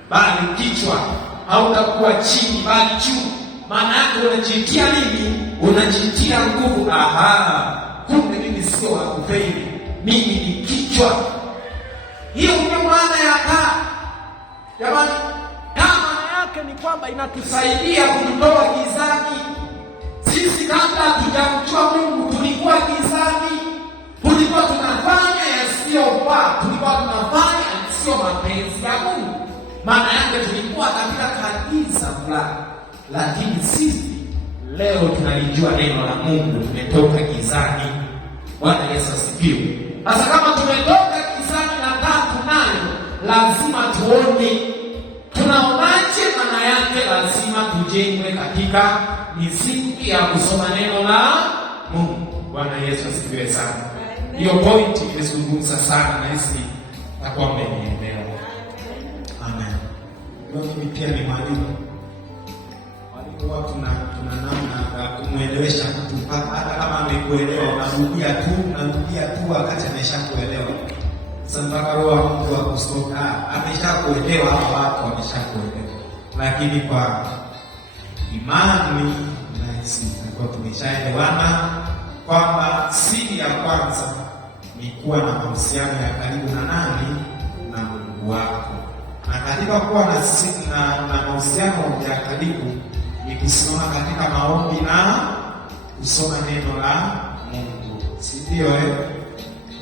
bali kichwa, hautakuwa chini bali juu. Maana yake unajitia nini? Unajitia nguvu. Kumbe mimi sio wa kufeli, mimi ni kichwa. Hiyo ndio maana ya taa. Jamani, taa maana yake ni kwamba inatusaidia kutoa gizani. Sisi kabla hatujamjua Mungu tulikuwa gizani, tulikuwa tunafanya yasiyofaa, tulikuwa tunafanya sio mapenzi ya Mungu. Maana yake tulikuwa katika kanisa fulani, lakini sisi leo tunalijua neno la Mungu, tumetoka gizani. Bwana Yesu asifiwe. Sasa kama tumetoka gizani na tatu nayo lazima tuone tunaonaje. Maana yake lazima tujengwe katika misingi ya kusoma neno la Mungu. Bwana Yesu asifiwe sana. Hiyo point imezungumza sana na hisi takuwa mmenielewa. Amen. Mimi pia ni mwalimu. Walimu watu tuna namna ya kumuelewesha mtu hata kama amekuelewa, unarudia tu wakati ameshakuelewa. Sasa mpaka roho mtu wa kustoka ameshakuelewa, hapo watu wameshakuelewa. Lakini kwa imani na hisi kwa tumeshaelewana kwamba siri ya kwanza ni kuwa na mahusiano ya karibu na nani? Na Mungu wako. Na katika kuwa na mahusiano ya karibu ni kusimama katika maombi na kusoma neno la Mungu. Si ndio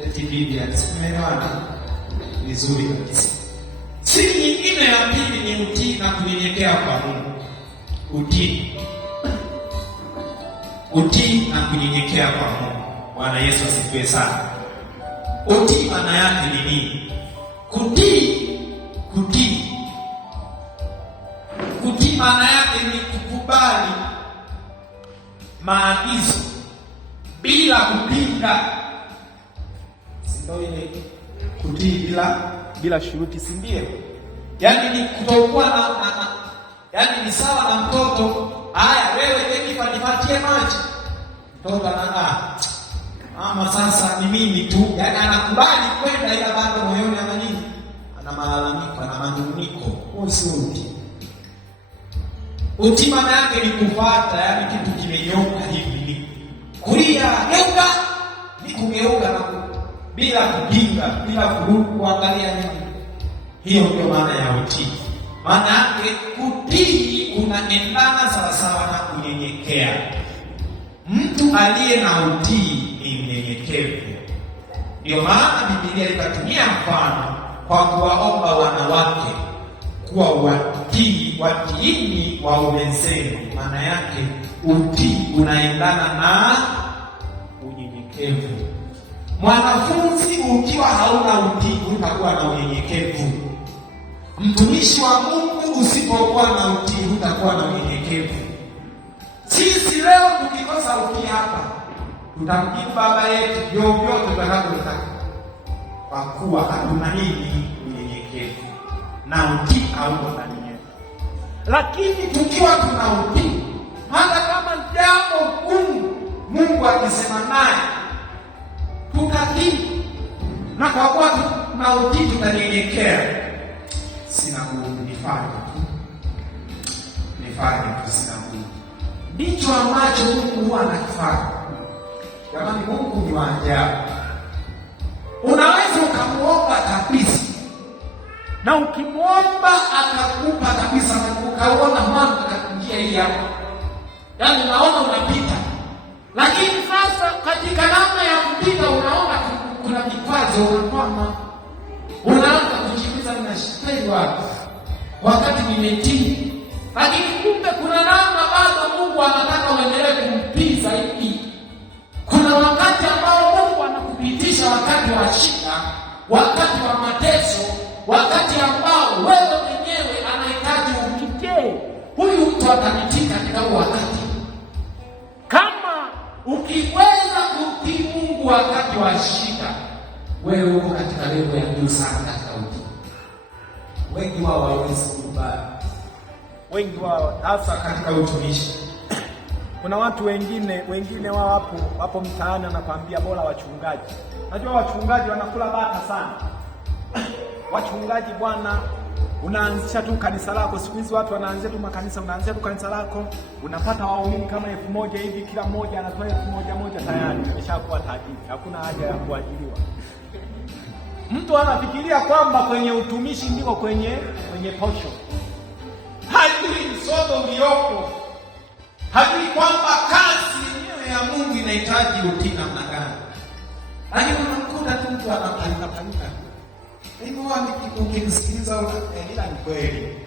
eti Biblia tumeelewana vizuri kabisa. Siri nyingine ya pili ni utii na kunyenyekea kwa Mungu. Utii na kunyenyekea kwa Mungu. Bwana Yesu asifiwe sana. Utii maana yake ni nini? Kutii maana yake ni kukubali maagizo bila kupinga. Sio ile kutii bila shuruti, si ndio? Yaani ni kutokuwa yaani ni sawa na mtoto. Haya, wewe nipatie maji. Mtoto ama sasa ni mimi tu. Yaani anakubali kwenda, ila bado moyoni ana nini? Ana malalamiko, ana manunguniko. Huo sio utii. Utii maana yake ni kufuata, yaani kitu kimenyoka hivi. Kulia, geuka, ni kugeuka na bila kupinga, bila kuangalia nini. Hiyo ndio maana ya utii. Maana yake kutii kunaendana sawasawa na kunyenyekea. Mtu aliye na utii ni mnyenyekevu. Ndio maana Biblia ikatumia mfano kwa kuwaomba wanawake kuwa watiini waume zenu. Maana yake utii unaendana na unyenyekevu. Mwanafunzi ukiwa hauna utii utakuwa na unyenyekevu. Mtumishi wa Mungu usipokuwa na utii utakuwa na unyenyekevu. Sisi leo tukikosa utii hapa, tutamjibu baba yetu vyovyote tutakavyotaka, kwa kuwa hatuna nini? Unyenyekevu. Na utii hauko ndani yetu. Lakini tukiwa tuna utii, hata kama jambo gumu Mungu akisema naye tutatii, na kwa kuwa tuna utii tutanyenyekea. Sina nguvu, nifanye tu, sina nguvu. Ndicho ambacho Mungu huwa anakifanya. Jamani, Mungu ni wa ajabu. Unaweza ukamuomba kabisa, na ukimwomba akakupa kabisa, na ukaona mwanga katika hii hapa, yaani unaona unapita. Lakini sasa katika namna ya kupita unaona kuna vikwazo, unakwama. Unaanza kujiuliza ninashtai wapi wakati nimetii. Lakini kumbe kuna namna bado Mungu anataka uendelee kumpiza hivi. Kuna wakati ambao Mungu anakupitisha wakati wa shida, wakati wa mateso, wakati ambao wewe mwenyewe anahitaji ukitie. Huyu mtu atanitii katika wakati. Kama ukiweza kutii Mungu wakati wa shida, wewe uko katika level ya juu sana katika utii. Wengi wao hawawezi kubali. Wengi wao hasa katika utumishi. Kuna watu wengine wao wapo mtaani wanakuambia bora wachungaji. Unajua wachungaji wanakula bata sana. Wachungaji bwana, unaanzisha tu kanisa lako. Siku hizi watu wanaanzia tu makanisa, unaanzia tu kanisa lako, unapata waumini kama 1000 hivi, kila mmoja anatoa 1000 tayari ameshakuwa tajiri. Hakuna haja ya kuajiriwa. Mtu anafikiria kwamba kwenye utumishi ndiko kwenye posho. Hajui msomo uliopo. Hajui kwamba kazi yenyewe ya Mungu inahitaji utii namna gani. Lakini unakuta tu mtu anapanuka. Ukimsikiliza ila ni kweli.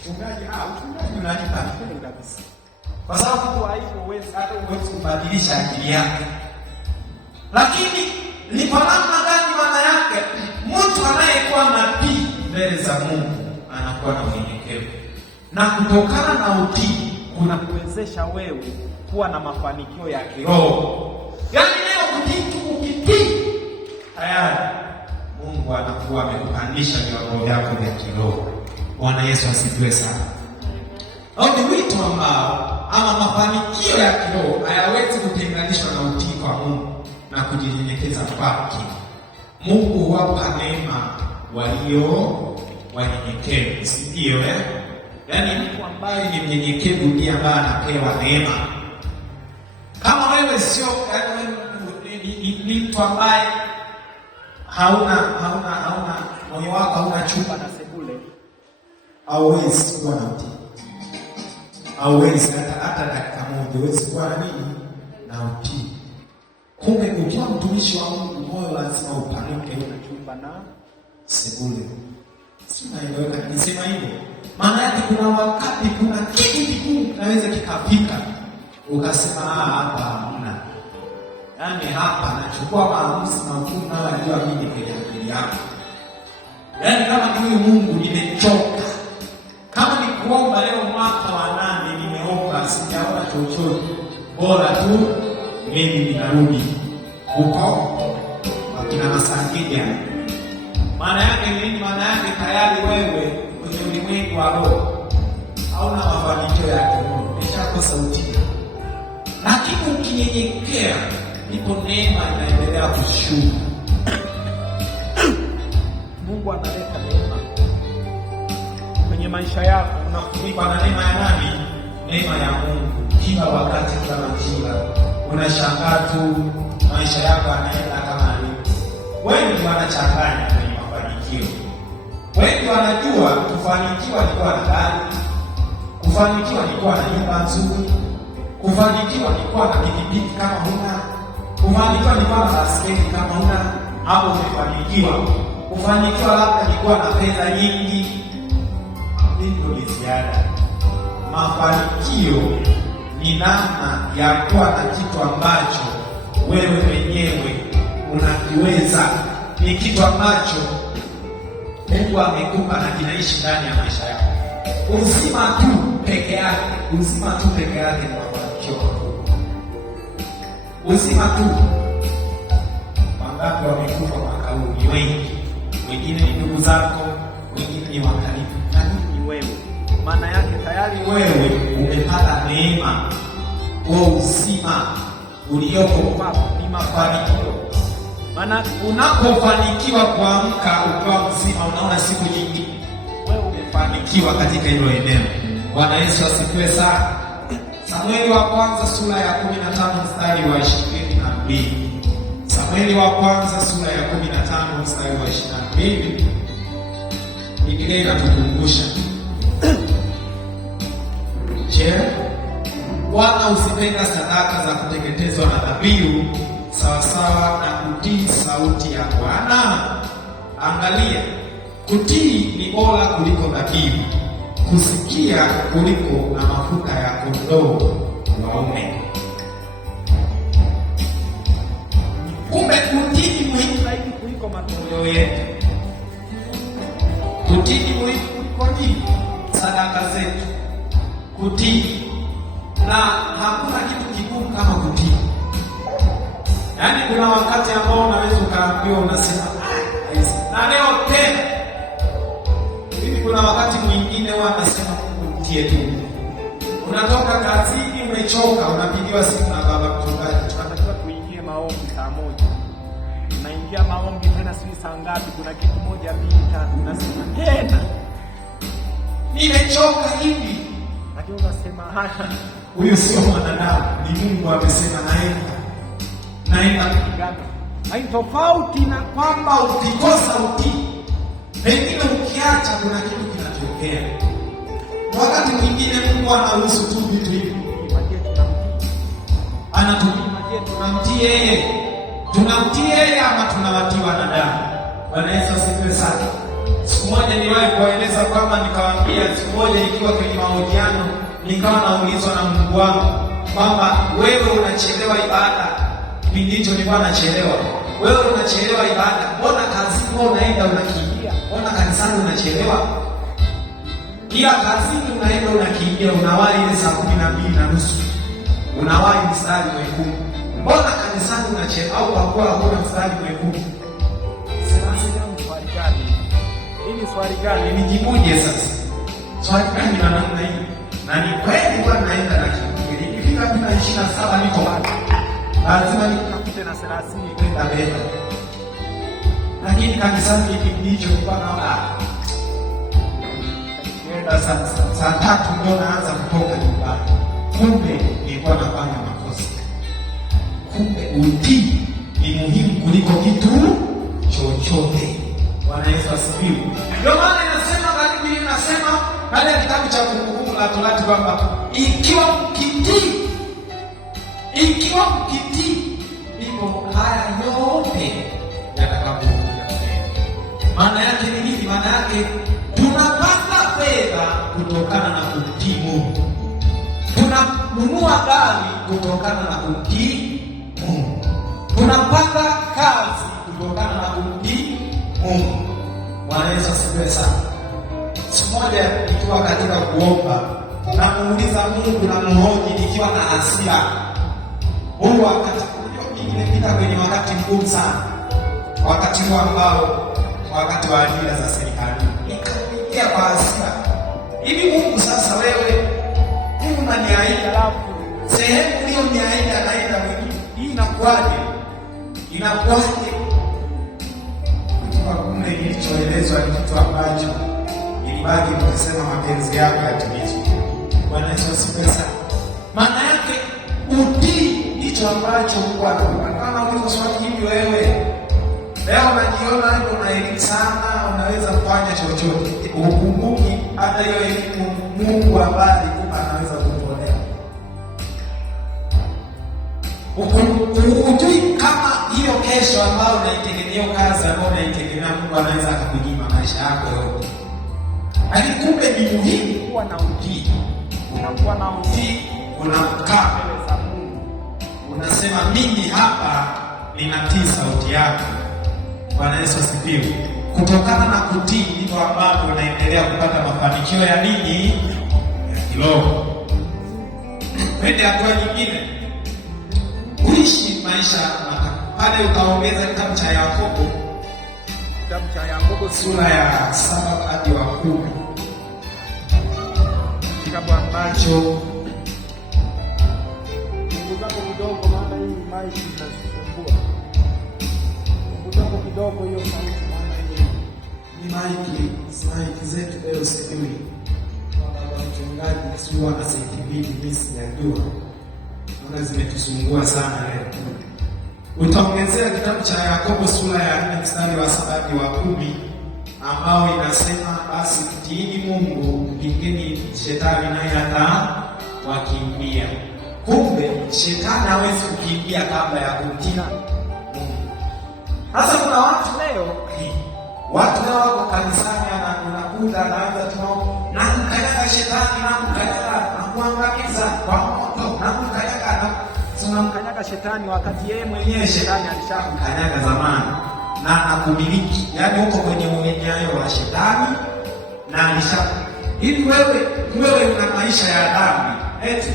Mchungaji unanipa kweli kabisa. Kwa sababu mtu haipo hata uwezi kubadilisha akili yake. Lakini ni kwa namna gani maana yake? Mtu anayekuwa nabii mbele za Mungu anakuwa na unyenyekevu. Na kutokana na utii kunakuwezesha wewe kuwa na mafanikio ya kiroho. Yaani leo ukitii tayari Mungu anakuwa amekupandisha viwango vyako vya kiroho. Bwana Yesu asifiwe sana. Au ni wito ambao ama mafanikio ya kiroho hayawezi kutenganishwa na utii kwa Mungu na kujinyenyekeza kwake. Mungu huwapa neema walio wanyenyekevu, si ndio? Yaani mtu ambaye ni mnyenyekevu ndiye ambaye anapewa neema. Kama wewe sio, yaani ni mtu ambaye hauna moyo wako hauna chumba na sebule, hauwezi kuwa na utii. Hauwezi hata dakika moja huwezi kuwa na nini? Na utii. Kumbe ukiwa mtumishi wa Mungu, moyo lazima upanuke na chumba na sebule. Si naeleweka nisema hivyo? Maana yake kuna wakati kuna kitu kikuu kinaweza kikafika ukasema hapa hamna. Yaani hapa nachukua maamuzi magumu na najua mimi kwenye akili yako. Yaani kama huyu Mungu nimechoka. Kama ni kuomba leo mwaka wa 8 nimeomba sijaona chochote. Bora tu mimi ninarudi huko wakina Masangija. Maana yake nini? Maana yake tayari wewe kwenye ulimwengu wa roho hauna mafanikio ya kiroho. Umeshakosa utii. Lakini ukinyenyekea ndipo neema inaendelea kushuka. Mungu analeta neema kwenye maisha yako, unafunikwa na neema ya nani? Neema ya Mungu. Kila wakati kila majira unashangaa tu maisha yako yanaenda kama alivyo. Wengi wanachanganya kwenye mafanikio. Wengi wanajua kufanikiwa ni kuwa na gari, kufanikiwa ni kuwa na nyumba nzuri, kufanikiwa ni kuwa na pikipiki kama huna, kufanikiwa ni kuwa na basketi kama huna, hapo umefanikiwa. Kufanikiwa labda ni kuwa na fedha nyingi, ndio ni ziada. Mafanikio ni namna ya kuwa na kitu ambacho wewe mwenyewe unakiweza. Ni kitu ambacho Mungu amekupa na kinaishi ndani ya maisha yako. Uzima tu peke yake ni mafanikio makubwa. Uzima tu. Wangapi wamekufa mwaka huu? Ni wengi. Wengine ni ndugu zako, wengine ni wakaribu. Lakini ni wewe. Maana yake tayari wewe umepata neema. Kwa uzima ulioko kwako ni mafanikio. Maana unapofanikiwa kuamka ukiwa mzima, unaona siku nyingi, wewe umefanikiwa katika hilo eneo. Bwana Yesu asifiwe sana. Samueli wa kwanza sura ya 15 mstari wa 22. Samueli wa kwanza sura ya 15 mstari wa 22. Biblia inatukumbusha. Je, Bwana usipenda sadaka za kuteketezwa na dhabihu sawasawa na kutii sauti ya Bwana? Angalia, kutii ni bora kuliko dhabihu, kusikia kuliko na mafuta ya kondoo waume. Kumbe kutii ni muhimu zaidi kuliko matoleo yetu. Kutii ni muhimu kuliko nini? Sadaka zetu. Kutii. Na hakuna kitu kigumu kama kutii. Yaani kuna wakati ambao unaweza ukaambiwa unasema na leo tena. Hivi kuna wakati mwingine wanasema Mungu mtie tu. Unatoka kazini umechoka, unapigiwa simu na baba mchungaji, tunataka tuingie maombi saa 1. Unaingia maombi tena saa ngapi? Kuna kitu 1, 2, 3 unasema tena nimechoka hivi. Lakini unasema haya, huyo sio mwanadamu, ni Mungu amesema naenda kupigana. Hai tofauti na kwamba ukikosa utii, pengine ukiacha kuna kitu kinatokea. Wakati mwingine Mungu anaruhusu tu vitu hivi. Anatumia tunamtii yeye. tunamtii yeye ama tunawatii wanadamu? Bwana Yesu asifiwe sana. Siku moja niliwahi kuwaeleza kwamba nikawaambia, siku moja nikiwa kwenye mahojiano nikawa naulizwa na Mungu wangu kwamba wewe unachelewa ibada. Kipindi hicho nilikuwa nachelewa. Wewe unachelewa ibada, mbona kazini unaenda unakimbia? Mbona kanisani unachelewa? Kila kazini unaenda unakimbia, unawahi ile saa 12:30. Unawahi mstari mwekundu. Mbona kanisani unachelewa au kwa kuwa hakuna mstari mwekundu? Swali gani? Nijibuje sasa? Swali gani na namna hii? Na ni kweli kwa naenda na kimbia. Nikifika 27 niko wapi? Lazima nikakute na 30 kwenda mbele. Lakini kanisani kipindi hicho nilikuwa naona nenda saa 3 ndio naanza kutoka nyumbani. Kumbe nilikuwa nafanya makosa. Kumbe utii ni muhimu kuliko kitu chochote. Bwana Yesu asifiwe. Ndio maana inasema Biblia inasema pale kitabu cha Kumbukumbu la Torati kwamba ikiwa mkitii ndipo haya yote yatakapokuja. Maana yake ni nini? Maana yake tunapata fedha kutokana na kumtii Mungu. Tunanunua gari kutokana na kumtii Mungu. Tunapata kazi kutokana na kumtii Mungu. Bwana Yesu asifiwe sana. Siku moja nikiwa katika kuomba, namuuliza Mungu na mhoji nikiwa na hasira. Mungu nimepita kwenye wakati mgumu sana. Wakati huo ambao wakati wa ajira za serikali. Nikaingia kwa hasira. Hivi Mungu sasa wewe unaniahidi alafu sehemu hiyo niahidi anaenda mwingine. Hii inakuaje? Kumbe nilichoelezwa ni kitu ambacho ilibaki kusema mapenzi yako yatimizwe. Bwana Yesu asifiwe sana. Maana yake utii ndicho ambacho Mungu anakupa. Kama ulizo swali hivi wewe leo unajiona hapo una elimu sana, unaweza kufanya chochote. Ukumbuki hata hiyo elimu Mungu ambaye alikupa anaweza kutolea. Ujui kama hiyo kesho ambayo unaitegemea, kazi ambayo unaitegemea, Mungu anaweza akakunyima maisha yako yote. Lakini kumbe ni muhimu kuwa na utii. Unakuwa na utii, unakaa mbele za Mungu. Unasema mimi hapa ninatii sauti yako. Bwana Yesu asifiwe. Kutokana na kutii ndivyo ambavyo unaendelea kupata mafanikio ya nini? Ya kiroho. Twende hatua nyingine. Uishi maisha pale utaongeza kitabu cha Yakobo sura ya 7 hadi wa 10. Kitabu ambacho Mungu zako kidogo, maana hii maiki inasumbua. Mungu zako kidogo, hiyo sauti, maana hii ni maiki zetu leo sijui. Baba mchungaji sio wana senti mbili mimi sijajua. Naona zimetusumbua sana leo. Utaongezea kitabu cha Yakobo sura ya 4 mstari wa 7 hadi wa 10 ambao inasema basi mtiini Mungu, mpingeni shetani naye atawakimbia. Kumbe shetani hawezi kukimbia kabla ya kumtii Mungu. Sasa kuna watu leo wako kanisani anakuta anaanza tu na kumkanyaga shetani na kumwangamiza kwa moto na kumkanyaga shetani wakati yeye mwenyewe shetani alishakumkanyaga zamani na anakumiliki. Yaani uko kwenye unyenyeayo wa shetani na hivi wewe una maisha ya dhambi. Eti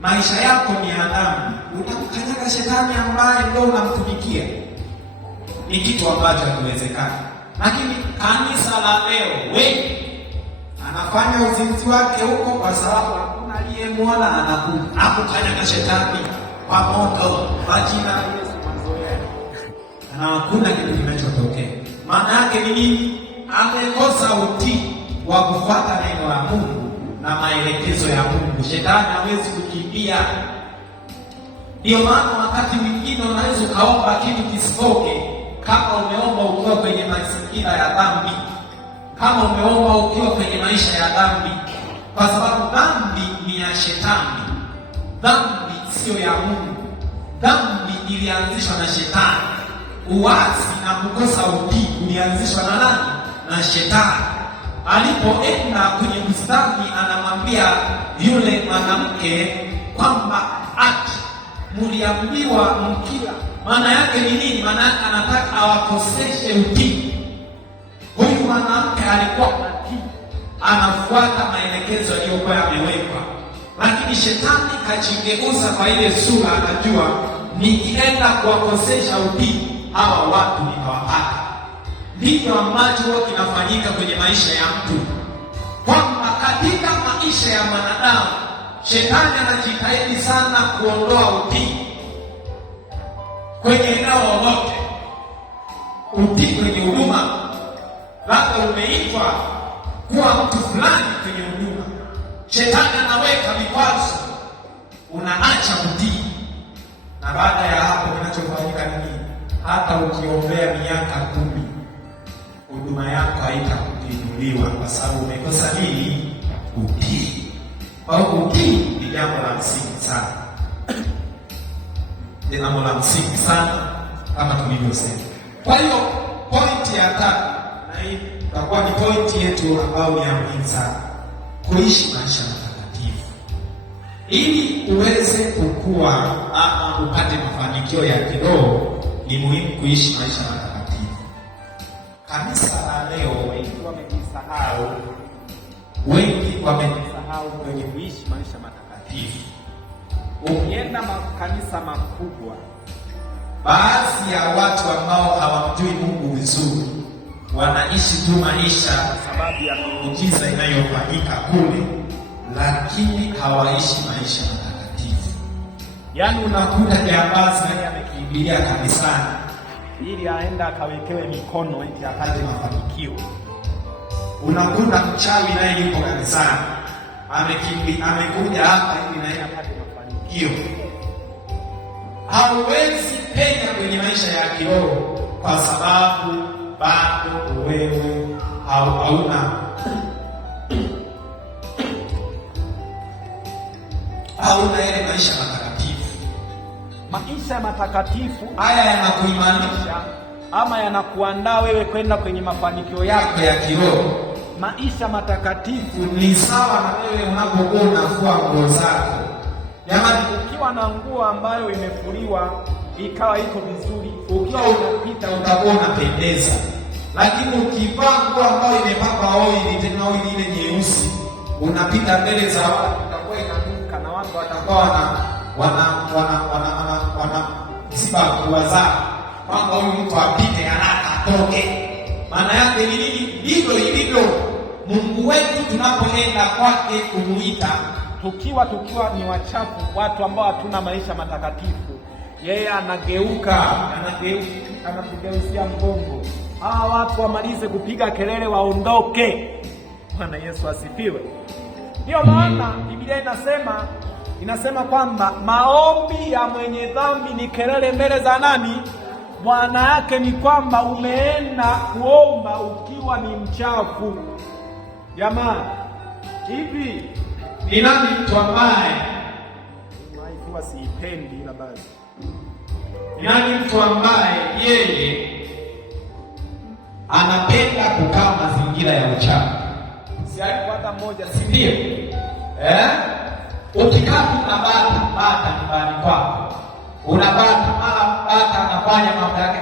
maisha yako ni ya dhambi. Utamkanyaga shetani ambaye ndio unamtumikia. Ni kitu ambacho hakiwezekani. Lakini kanisa la leo wengi anafanya uzinzi wake huko kwa sababu hakuna aliyemwona, anakukanyaga shetani kwa moto kwa jina la Yesu mazoea. Na hakuna kitu kinachotokea. Maana yake ni nini? Amekosa utii wa kufuata neno la Mungu na maelekezo ya Mungu. Shetani hawezi kukimbia. Ndio maana wakati mwingine unaweza ukaomba kitu kisitoke. Kama umeomba ukiwa kwenye mazingira ya dhambi, kama umeomba ukiwa kwenye maisha ya dhambi, kwa sababu dhambi ni ya shetani. Dhambi sio ya Mungu. Dhambi ilianzishwa na shetani. uasi na kukosa utii kulianzishwa na nani? Na Shetani. Alipoenda kwenye bustani, anamwambia yule mwanamke kwamba ati mliambiwa mkila. Maana yake ni nini? Maana yake anataka awakoseshe utii. Huyu mwanamke alikuwa natii, anafuata maelekezo yaliyokuwa yamewekwa, lakini Shetani kajigeuza kwa ile sura, anajua nikienda kuwakosesha utii hawa watu nitawapata. Ndivyo ambacho kinafanyika kwenye maisha ya mtu, kwamba katika maisha ya mwanadamu Shetani anajitahidi sana kuondoa utii kwenye eneo lolote. Utii kwenye huduma, labda umeitwa kuwa mtu fulani kwenye huduma, Shetani anaweka vikwazo, unaacha utii. Na baada ya hapo kinachofanyika nini? Hata ukiombea miaka 10 huduma yako haitakuinuliwa, kwa sababu umekosa nini? Utii. Au utii ni jambo la msingi sana, ni jambo la msingi sana kama tulivyosema. Kwa hiyo pointi ya 3, na hii itakuwa ni pointi yetu ambayo ni ya muhimu sana, kuishi maisha matakatifu. Ili uweze kukua ama upate mafanikio ya kiroho, ni muhimu kuishi maisha matakatifu. Kanisa la leo wengi wamejisahau kwenye kuishi maisha matakatifu. Ukienda makanisa makubwa, baadhi ya watu ambao hawamjui Mungu vizuri wanaishi tu maisha kwa sababu ya miujiza inayofanyika kule, lakini hawaishi maisha matakatifu. Yaani unakuta jambazi naye amekimbilia kanisani ili aenda akawekewe mikono eti apate mafanikio. Unakuta mchawi naye yuko kanisani, amekuja hapa ili naye apate mafanikio. Hauwezi penya kwenye maisha ya kiroho kwa sababu bado wewe hauna ile maisha matakatifu. Maisha matakatifu haya yanakuimanisha ama yanakuandaa wewe kwenda kwenye mafanikio yako ya kiroho. Maisha matakatifu ni sawa na wewe unapokuwa unafua nguo zako. Jamani, ukiwa na nguo ambayo imefuliwa ikawa iko vizuri, ukiwa unapita utakuwa unapendeza. Lakini ukivaa nguo ambayo imepakwa oili, tena oili ile nyeusi, unapita mbele za watu, utakuwa inanuka na watu watakuwa wana sifa nguo zao, kwamba huyu mtu apite haraka atoke. Maana yake ni nini? Ndivyo ilivyo Mungu wetu tunapoenda kwake kumuita. Tukiwa ni wachafu, watu ambao hatuna maisha matakatifu, yeye anatugeuzia mgongo. Hawa watu wamalize kupiga kelele, waondoke. Bwana Yesu asifiwe. Ndio maana Biblia inasema kwamba maombi ya mwenye dhambi ni kelele mbele za nani? Maana yake ni kwamba umeenda kuomba ukiwa ni mchafu. Jamani, hivi ni nani mtu ambaye huwa siipendi ila basi? Ni nani mtu ambaye yeye anapenda kukaa mazingira ya uchafu? Si alipata mmoja, si ndio? Ukikaa na bata nyumbani kwako, unabata bata anafanya mambo yake,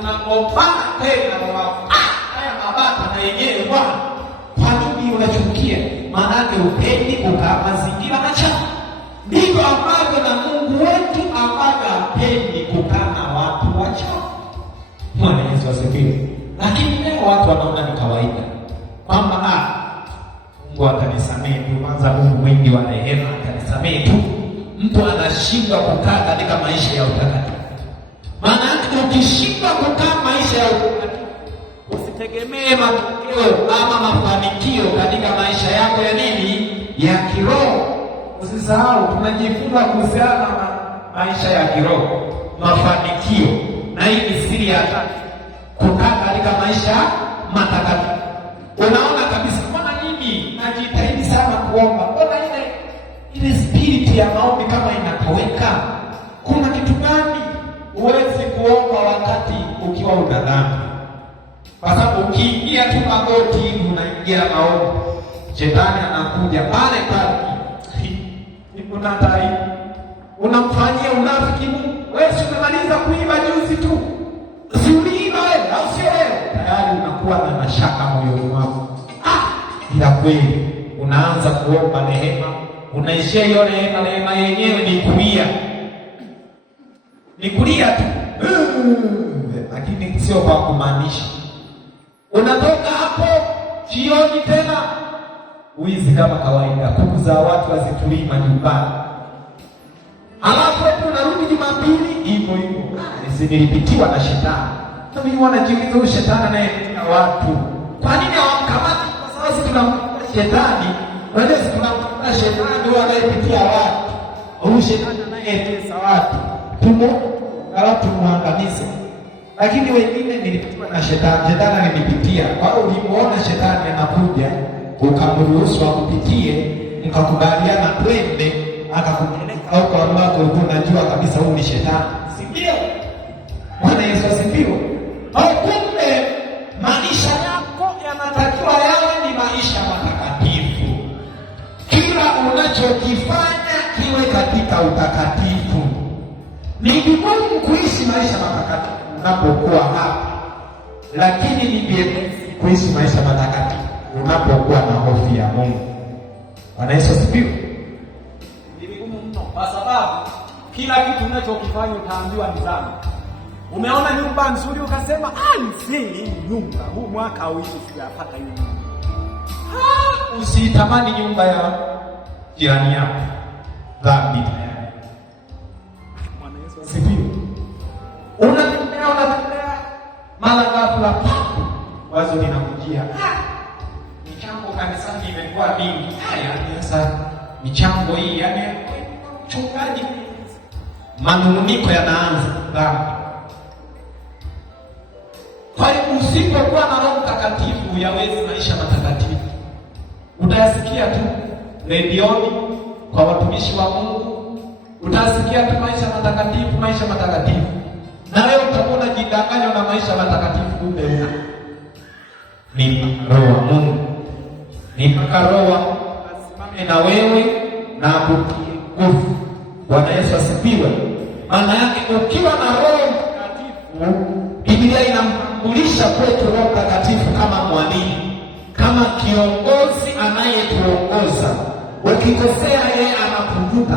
unagombana tena wao. Haya mabata na yenyewe bwana, kwa nini unachukia? Maana yake upendi kukaa mazingira machafu. Ndivyo ambavyo na Mungu wetu ambavyo hapendi kukaa na watu wachafu. Bwana Yesu asifiwe. Lakini leo watu wanaona ni kawaida kwamba Mungu atanisamehe tu, kwanza Mungu mwingi wa rehema atanisamehe tu. Mtu anashindwa kukaa katika maisha ya utakatifu. Maana ukishindwa kukaa maisha ya utakatifu, usitegemee matokeo ama mafanikio katika maisha yako ya nini? Ya kiroho. Usisahau tunajifunza kuhusiana na maisha ya kiroho, mafanikio, na hii ni siri ya kukaa katika maisha matakatifu. Unaona kabisa, mbona mimi najitahidi sana kuomba, mbona ile spirit ya maombi kama inatoweka? Kuna kitu gani? Uwezi kuomba wakati magoti hivi unaingia maombi, shetani anakuja pale pale. Unadai unamfanyia unafiki Mungu. Wewe si umemaliza kuiba juzi tu, si uliiba wewe au sio wewe? Tayari unakuwa na mashaka moyoni mwako. Ila kweli unaanza kuomba rehema, unaishia hiyo rehema yenyewe ni kulia tu, lakini sio kwa kumaanisha. Unatoka hapo jioni tena uizi kama kawaida, kuku za watu wazitulii majumbani. Alafu unarudi Jumapili hivyo hivyo. Nilipitiwa na shetani. Na mimi wanajiuliza huyu shetani anayepitia watu, kwa nini hawamkamati? Kwa sababu sisi tunamkamata shetani, wale sisi tunamkamata shetani ndio anayepitia watu. Huyu shetani anayetesa watu, tumuangamize. Lakini wengine nilipitiwa na shetani, shetani alinipitia. Kwa hiyo ulimuona shetani anakuja, ukamruhusu akupitie, mkakubaliana twende, akakupeleka huko ambako ulikuwa unajua kabisa huyu ni shetani. Si ndio? Bwana Yesu asifiwe. Au kumbe maisha yako yanatakiwa yawe ni maisha matakatifu. Kila unachokifanya kiwe katika utakatifu. Ni vigumu kuishi maisha matakatifu unapokuwa hapa, lakini ni vyepesi kuishi maisha matakatifu unapokuwa na hofu ya Mungu. Bwana Yesu asifiwe. Ni vigumu mno, kwa sababu kila kitu unachokifanya utaambiwa ni dhambi. Umeona nyumba nzuri ukasema hii nyumba huu mwaka uishi sijapata hiyo nyumba. Usitamani nyumba ya jirani yako. Dhambi. Bwana Yesu asifiwe. Unatembea mara ghafla wazo linakujia. Michango kanisani imekuwa mingi. Sasa michango hii yani mchungaji, manunguniko yanaanza. Dhambi. Kwa hiyo usipokuwa na Roho Mtakatifu yawezi maisha matakatifu. Utasikia tu redioni kwa watumishi wa Mungu, utasikia tu maisha matakatifu. Na wewe utakuwa unajidanganya na maisha matakatifu, kumbe ni Roho wa Mungu. Ni mpaka Roho asimame na wewe na akutie nguvu. Bwana Yesu asifiwe. Maana yake ukiwa na Roho Mtakatifu, Biblia inamtambulisha kwetu Roho Mtakatifu kama mwalimu, kama kiongozi anayetuongoza. Ukikosea yeye anakuvuta.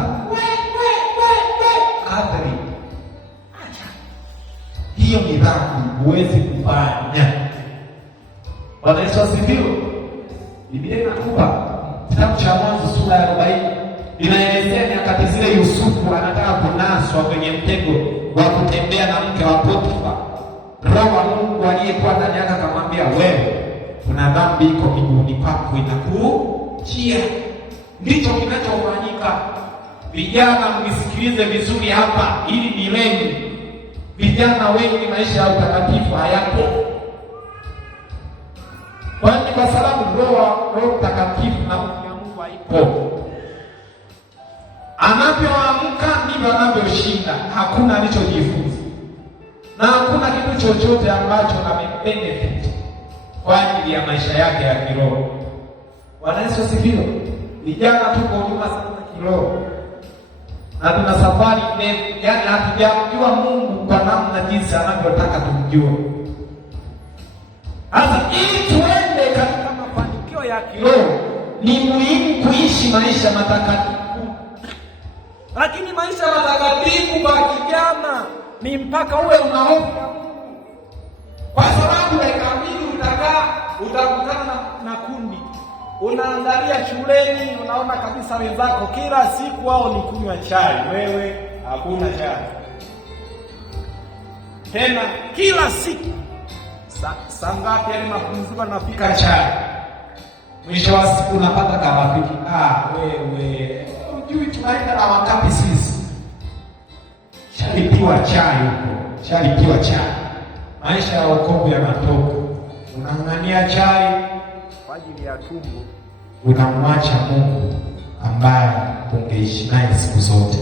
Kadri. Acha. Hiyo ni dhambi, huwezi kufanya. Bwana Yesu asifiwe. Biblia inatupa kitabu cha Mwanzo sura ya 40. Inaelezea nyakati zile Yusufu anataka kunaswa kwenye mtego wa kutembea na mke wa Potifa. Roho wa Mungu aliyekuwa ndani yake akamwambia, wewe kuna dhambi iko miguuni pako inakujia. Ndicho kinachofanyika. Vijana mnisikilize vizuri hapa ili nilenye. Vijana wengi maisha ya utakatifu hayapo. Kwa sababu Roho Mtakatifu na Mungu haipo. Anavyoamka ndivyo anavyoshinda. Hakuna alichojifunza. Na hakuna kitu chochote ambacho amebenefit kwa ajili ya maisha yake ya kiroho. Bwana Yesu asifiwe. Vijana tuko nyuma sana kiroho. Na tuna safari ndefu, yani hatujamjua Mungu kwa namna jinsi anavyotaka tumjue. Sasa ili tuende katika mafanikio ya kiroho, ni muhimu kuishi maisha matakatifu. Lakini maisha matakatifu kwa kijana ni mpaka uwe una hofu ya Mungu. Kwa sababu dakika mbili utakutana na kundi. Unaangalia shuleni, unaona kabisa wenzako kila siku wao ni kunywa chai, wewe hakuna chai. Tena kila siku saa ngapi yale mapumziko nafika chai. Mwisho wa siku unapata karafiki, wewe unajui tunaenda na wangapi sisi? Shalipiwa chai. Maisha ya wokovu yanatoka. Unang'ania chai kwa ajili ya tumbo, unamwacha Mungu ambaye ungeishi naye siku zote.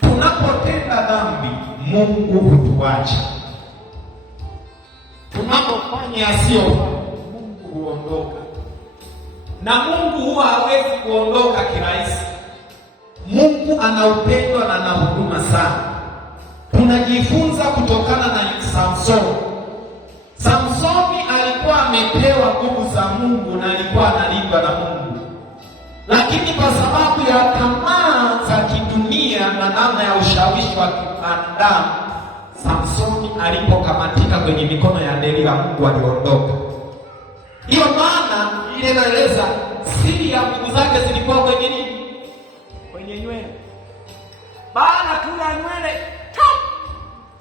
Tunapotenda dhambi, Mungu hutuacha. afanye yasiyofaa, Mungu huondoka. Na Mungu huwa hawezi kuondoka kirahisi. Mungu ana upendo na ana huruma sana. Tunajifunza kutokana na Samsoni. Samsoni alikuwa amepewa nguvu za Mungu na alikuwa analindwa na Mungu, lakini kwa sababu ya tamaa za kidunia na namna ya ushawishi wa kibinadamu, Samsoni alipokamatika kwenye mikono ya Delila, Mungu aliondoka. Ndiyo maana ile inaeleza siri ya nguvu zake zilikuwa kwenye nini? Kwenye nywele. Baada tu ya nywele,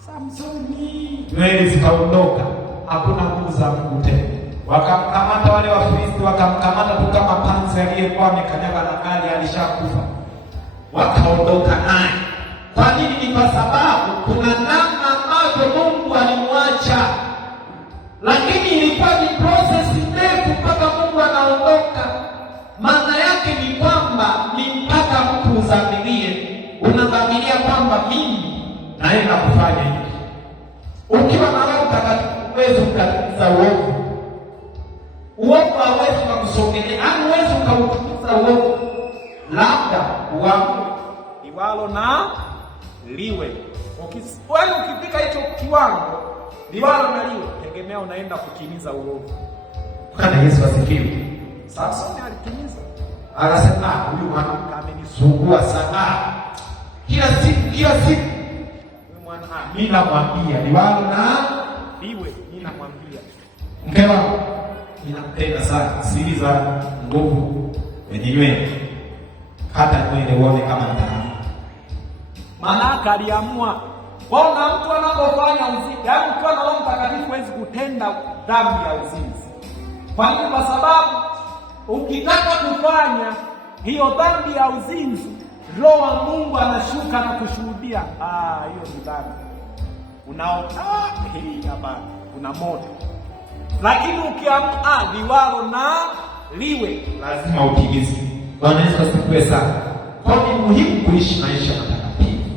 Samsoni nywele zikaondoka, hakuna nguvu za Mungu tena. Wakamkamata wale Wafilisti, wakamkamata tu kama panzi aliyekuwa amekanyaga na gari, alishakufa. Wakaondoka naye. Kwa nini? Ni kwa sababu kuna namna ambavyo Mungu alimwacha, lakini ilikuwa ni process ndefu mpaka Mungu anaondoka. Maana yake ni kwamba ni mpaka mtu uzamilie, unadhamiria kwamba mimi naenda kufanya hivi. Ukiwa na Roho Mtakatifu huwezi ukatimiza uovu. Uovu hauwezi kukusogelea, hauwezi ukautumiza uovu. Labda uamue liwalo na liwe. Wewe ukifika hicho kiwango liwalo na liwe, tegemea unaenda kutimiza uovu. Bwana Yesu asifiwe. Samsoni alitimiza. Akasema huyu mwanamke amenisumbua sana. Kila siku mimi namwambia liwalo na liwe, mimi namwambia mke wangu ninampenda sana, siri za nguvu kwenye nywele, hata nywele uone kama nitamu. Maana aliamua kwamba mtu anapofanya uzinzi, yaani mtu ana Roho Mtakatifu hawezi kutenda dhambi ya uzinzi. Kwa nini? Kwa sababu ukitaka kufanya hiyo dhambi ya uzinzi, Roho wa Mungu anashuka na kushuhudia, hiyo ni dhambi. Unaona hii hapa kuna moto. Lakini ukiamua liwalo na liwe, lazima utimize. Bwana Yesu asifiwe sana. Kwa ni muhimu kuishi maisha matakatifu.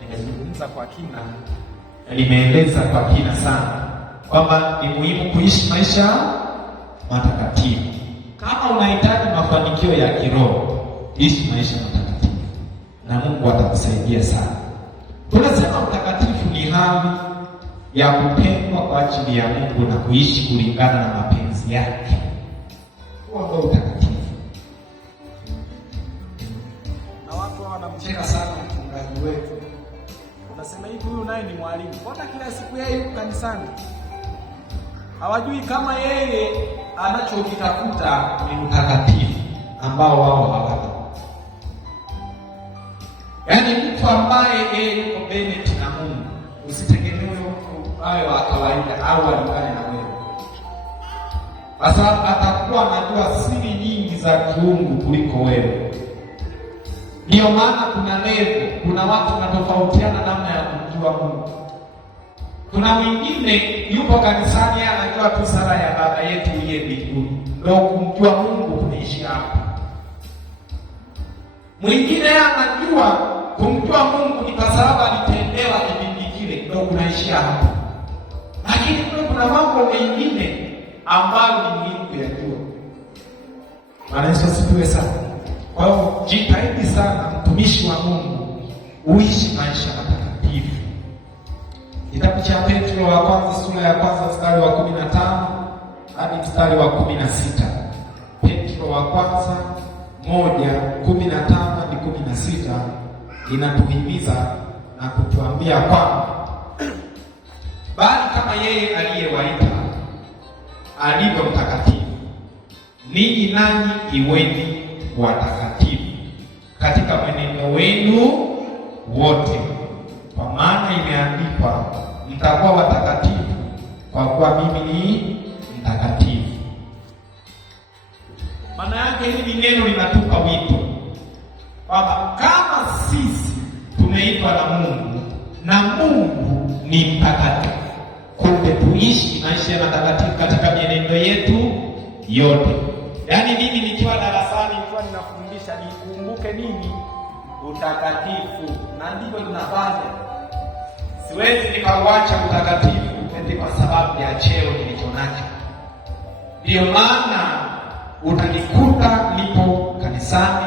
Nimezungumza kwa kina, nimeeleza kwa kina sana kwamba ni muhimu kuishi maisha matakatifu. Kama unahitaji mafanikio ya kiroho, ishi maisha matakatifu na Mungu atakusaidia sana. Tunasema mtakatifu ni hali ya kupendwa kwa ajili ya Mungu na kuishi kulingana na mapenzi yake. Huo ndio utakatifu. Na watu wanamcheka sana mchungaji wetu. Unasema hivi, huyu naye ni mwalimu, mbona kila siku yeye yuko kanisani? Hawajui kama yeye anachokitafuta ni utakatifu ambao wao hawana. Yaani mtu ambaye yeye yuko Bennett na Mungu, usitegemee mtu awe wa kawaida au alingane na wewe, kwa sababu atakuwa anajua siri nyingi za kiungu kuliko wewe. Ndio maana kuna level, kuna watu wanatofautiana namna ya kumjua Mungu. Kuna mwingine yupo kanisani anajua tu sala ya Baba yetu uliye mbinguni, ndio kumjua Mungu kunaishi hapa. Mwingine anajua kumjua Mungu ni kwa sababu alitendewa kipindi kile, ndio kunaishia hapa. Lakini kuna mambo mengine ambayo ni muhimu kuyajua. Bwana Yesu asifiwe sana. Kwa hiyo jitahidi sana mtumishi wa Mungu uishi maisha matakatifu. Kitabu cha Petro wa kwanza sura ya kwanza mstari wa 15 hadi mstari wa 16. Petro wa kwanza 1:15 hadi 16 inatuhimiza na kutuambia kwamba bali kama yeye aliyewaita alivyo mtakatifu, ninyi nanyi iweni watakatifu katika mwenendo wenu wote, kwa maana imeandikwa, mtakuwa watakatifu kwa kuwa mimi ni mtakatifu. Maana yake hili neno linatupa wito kwamba kama sisi tumeitwa na Mungu na Mungu ni mtakatifu, kumbe tuishi maisha ya matakatifu katika mienendo yetu yote. Yaani mimi nikiwa darasani nikiwa ninafundisha nikumbuke nini? Utakatifu. Na ndivyo tunafanya. Siwezi nikauacha utakatifu eti ya cheo nilicho nacho. Ndiyo maana utanikuta nipo kanisani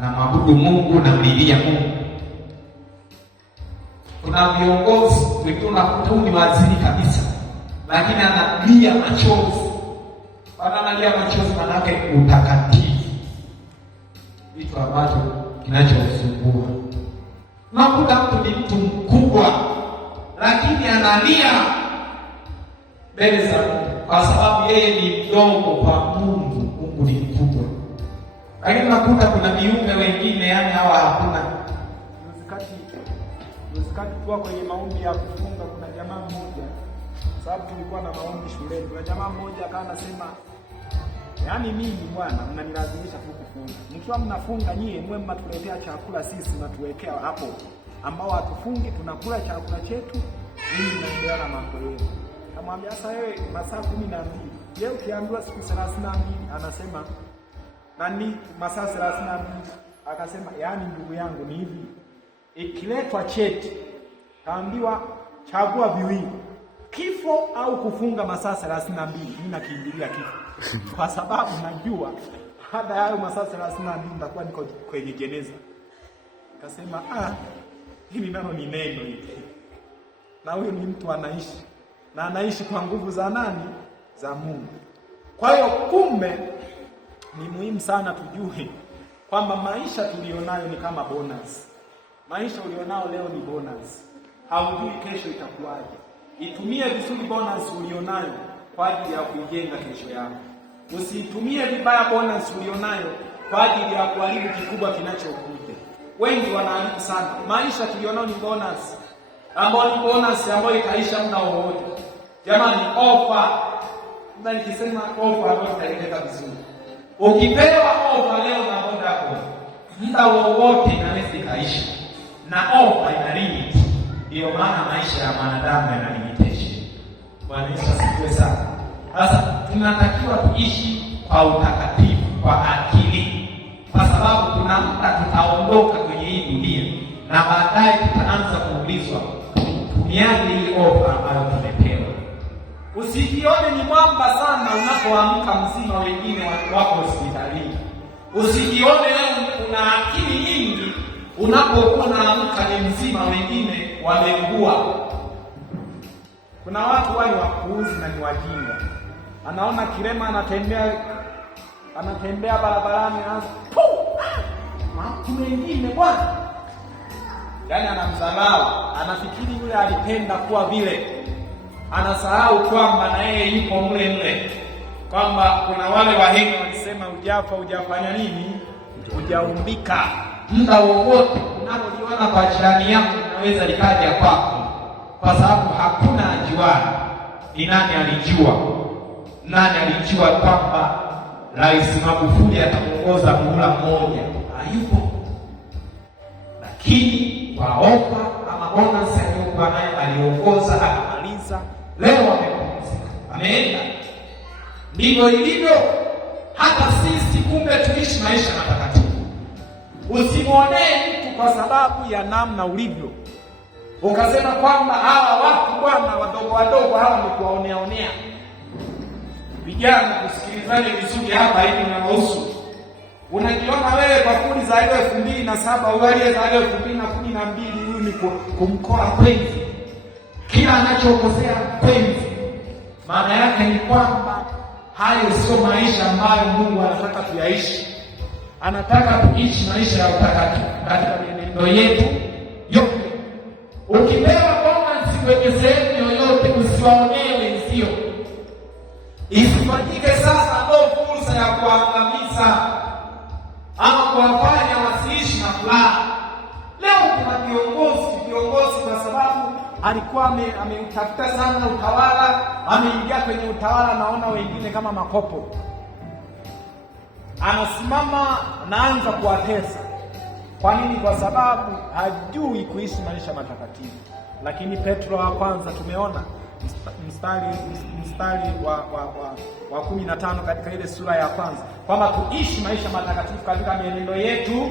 na maabudu Mungu na mlilia Mungu. Kuna viongozi wengine unakuta ni waziri kabisa, lakini analia machozi. Bana analia machozi maana yake utakatifu, kitu ambacho kinachosumbua. Unakuta mtu ni mtu mkubwa, lakini analia mbele za Mungu kwa sababu yeye ni mdogo kwa Mungu. Mungu ni mkubwa. Lakini unakuta kuna viumbe wengine, yani hawa hakuna. Msikati kwa kwenye maombi ya kufunga, kuna jamaa mmoja, sababu tulikuwa na maombi shuleni, kuna jamaa mmoja akawa anasema, yaani mimi bwana mnanilazimisha tu kufunga. Mkiwa mnafunga nyie mwe mnatuletea chakula sisi mnatuwekea hapo, ambao hatufungi tunakula chakula chetu ili tunaendelea na mambo yetu. Kamwambia sasa wewe masaa 12. Leo ukiambiwa siku 32 anasema nani masaa 32? Akasema yaani ndugu yangu ni hivi. Ikiletwa cheti kaambiwa chagua viwili, kifo au kufunga masaa 32, mimi nakimbilia kifo. Kwa sababu najua baada ya masaa 32 nitakuwa niko kwenye jeneza. Akasema hili nalo ni neno hili. Na huyo ni mtu anaishi, na anaishi kwa nguvu za nani? Za Mungu. Kwa hiyo kumbe ni muhimu sana tujue kwamba maisha tulionayo ni kama bonus. Maisha ulionao leo ni bonus. Haujui kesho itakuwaje. Itumie vizuri bonus ulionayo kwa ajili ya kujenga kesho yako. Usitumie vibaya bonus ulionayo kwa ajili ya kuharibu kikubwa kinachokuja. Wengi wanaharibu sana. Maisha tulionao ni bonus. Ambayo ni bonus ambayo itaisha muda wowote. Jamani, offer. Ndio nikisema offer ambayo itaeleka vizuri. Ukipewa offer leo na Vodacom, muda wowote inaweza ikaisha. Na offer ina limit. Ndio maana maisha ya mwanadamu yana limitation. Bwana Yesu asifiwe sana. Sasa tunatakiwa tuishi kwa utakatifu, kwa akili. Kwa sababu kuna muda tutaondoka kwenye hii dunia na baadaye tutaanza kuulizwa tumiaje hii offer ambayo tumepewa. Usijione ni mwamba sana unapoamka mzima, wengine wako hospitalini. Usijione leo una akili nyingi unapokuwa unaamka ni mzima, wengine wameugua. Kuna watu wale wapuuzi na ni wajinga. Anaona kilema anatembea barabarani anaanza mtu wengine bwana. Yaani anamdharau, anafikiri yule alipenda kuwa vile. Anasahau kwamba na yeye yuko mle. Kwamba kuna wale wahenga walisema hujafanya nini? Hujaumbika. Muda wowote unalojiona kwa jirani yako unaweza likaja kwako, kwa sababu hakuna ajuaye. Ni nani alijua? Nani alijua kwamba Rais Magufuli ataongoza muhula mmoja? Hayupo. Lakini kwa ofa ama bonus aliyokuwa naye aliongoza akamaliza. Leo amepumzika, ameenda. Ndivyo ilivyo hata sisi, kumbe tuishi maisha matakatifu. Usimwonee mtu kwa sababu ya namna ulivyo, ukasema kwamba hawa watu bwana wadogo hawa ni kuwaonea. Vijana, kusikilizane vizuri hapa hivi na mahusu. Unajiona wewe kwa kuli za 2007, uwalie za 2012, huyu ni kumkoa kwenzi. Kila anachokosea kwenzi. Maana yake ni kwamba hayo sio maisha ambayo Mungu anataka tuyaishi. Anataka tuishi maisha ya utakatifu katika mienendo yetu yote. Ukipewa bonus kwenye sehemu yoyote, usiwaonee wenzio. Isifanyike sasa ndio fursa ya kuangamiza ama kuwafanya wasiishi na furaha. Leo kuna kiongozi kwa sababu alikuwa ameutafuta sana utawala, ameingia kwenye utawala, naona wengine kama makopo. Anasimama naanza kuwatesa. Kwa nini? Kwa sababu hajui kuishi maisha matakatifu. Lakini Petro wa kwanza tumeona mstari wa 15 katika ile sura ya kwanza kwamba tuishi maisha matakatifu katika mienendo yetu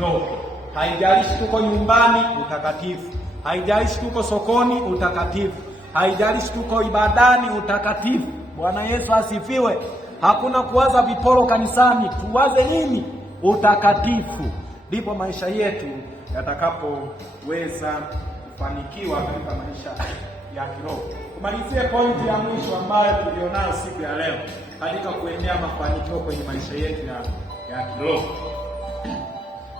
yote. Haijalishi tuko nyumbani, utakatifu. Haijalishi tuko sokoni, utakatifu. Haijalishi tuko ibadani, utakatifu. Bwana Yesu asifiwe. Hakuna kuwaza viporo kanisani, tuwaze nini? Utakatifu. Ndipo maisha yetu yatakapoweza kufanikiwa katika maisha ya kiroho. Kumalizie pointi ya mwisho ambayo tulionayo siku ya leo katika kuendea mafanikio kwenye maisha yetu ya kiroho.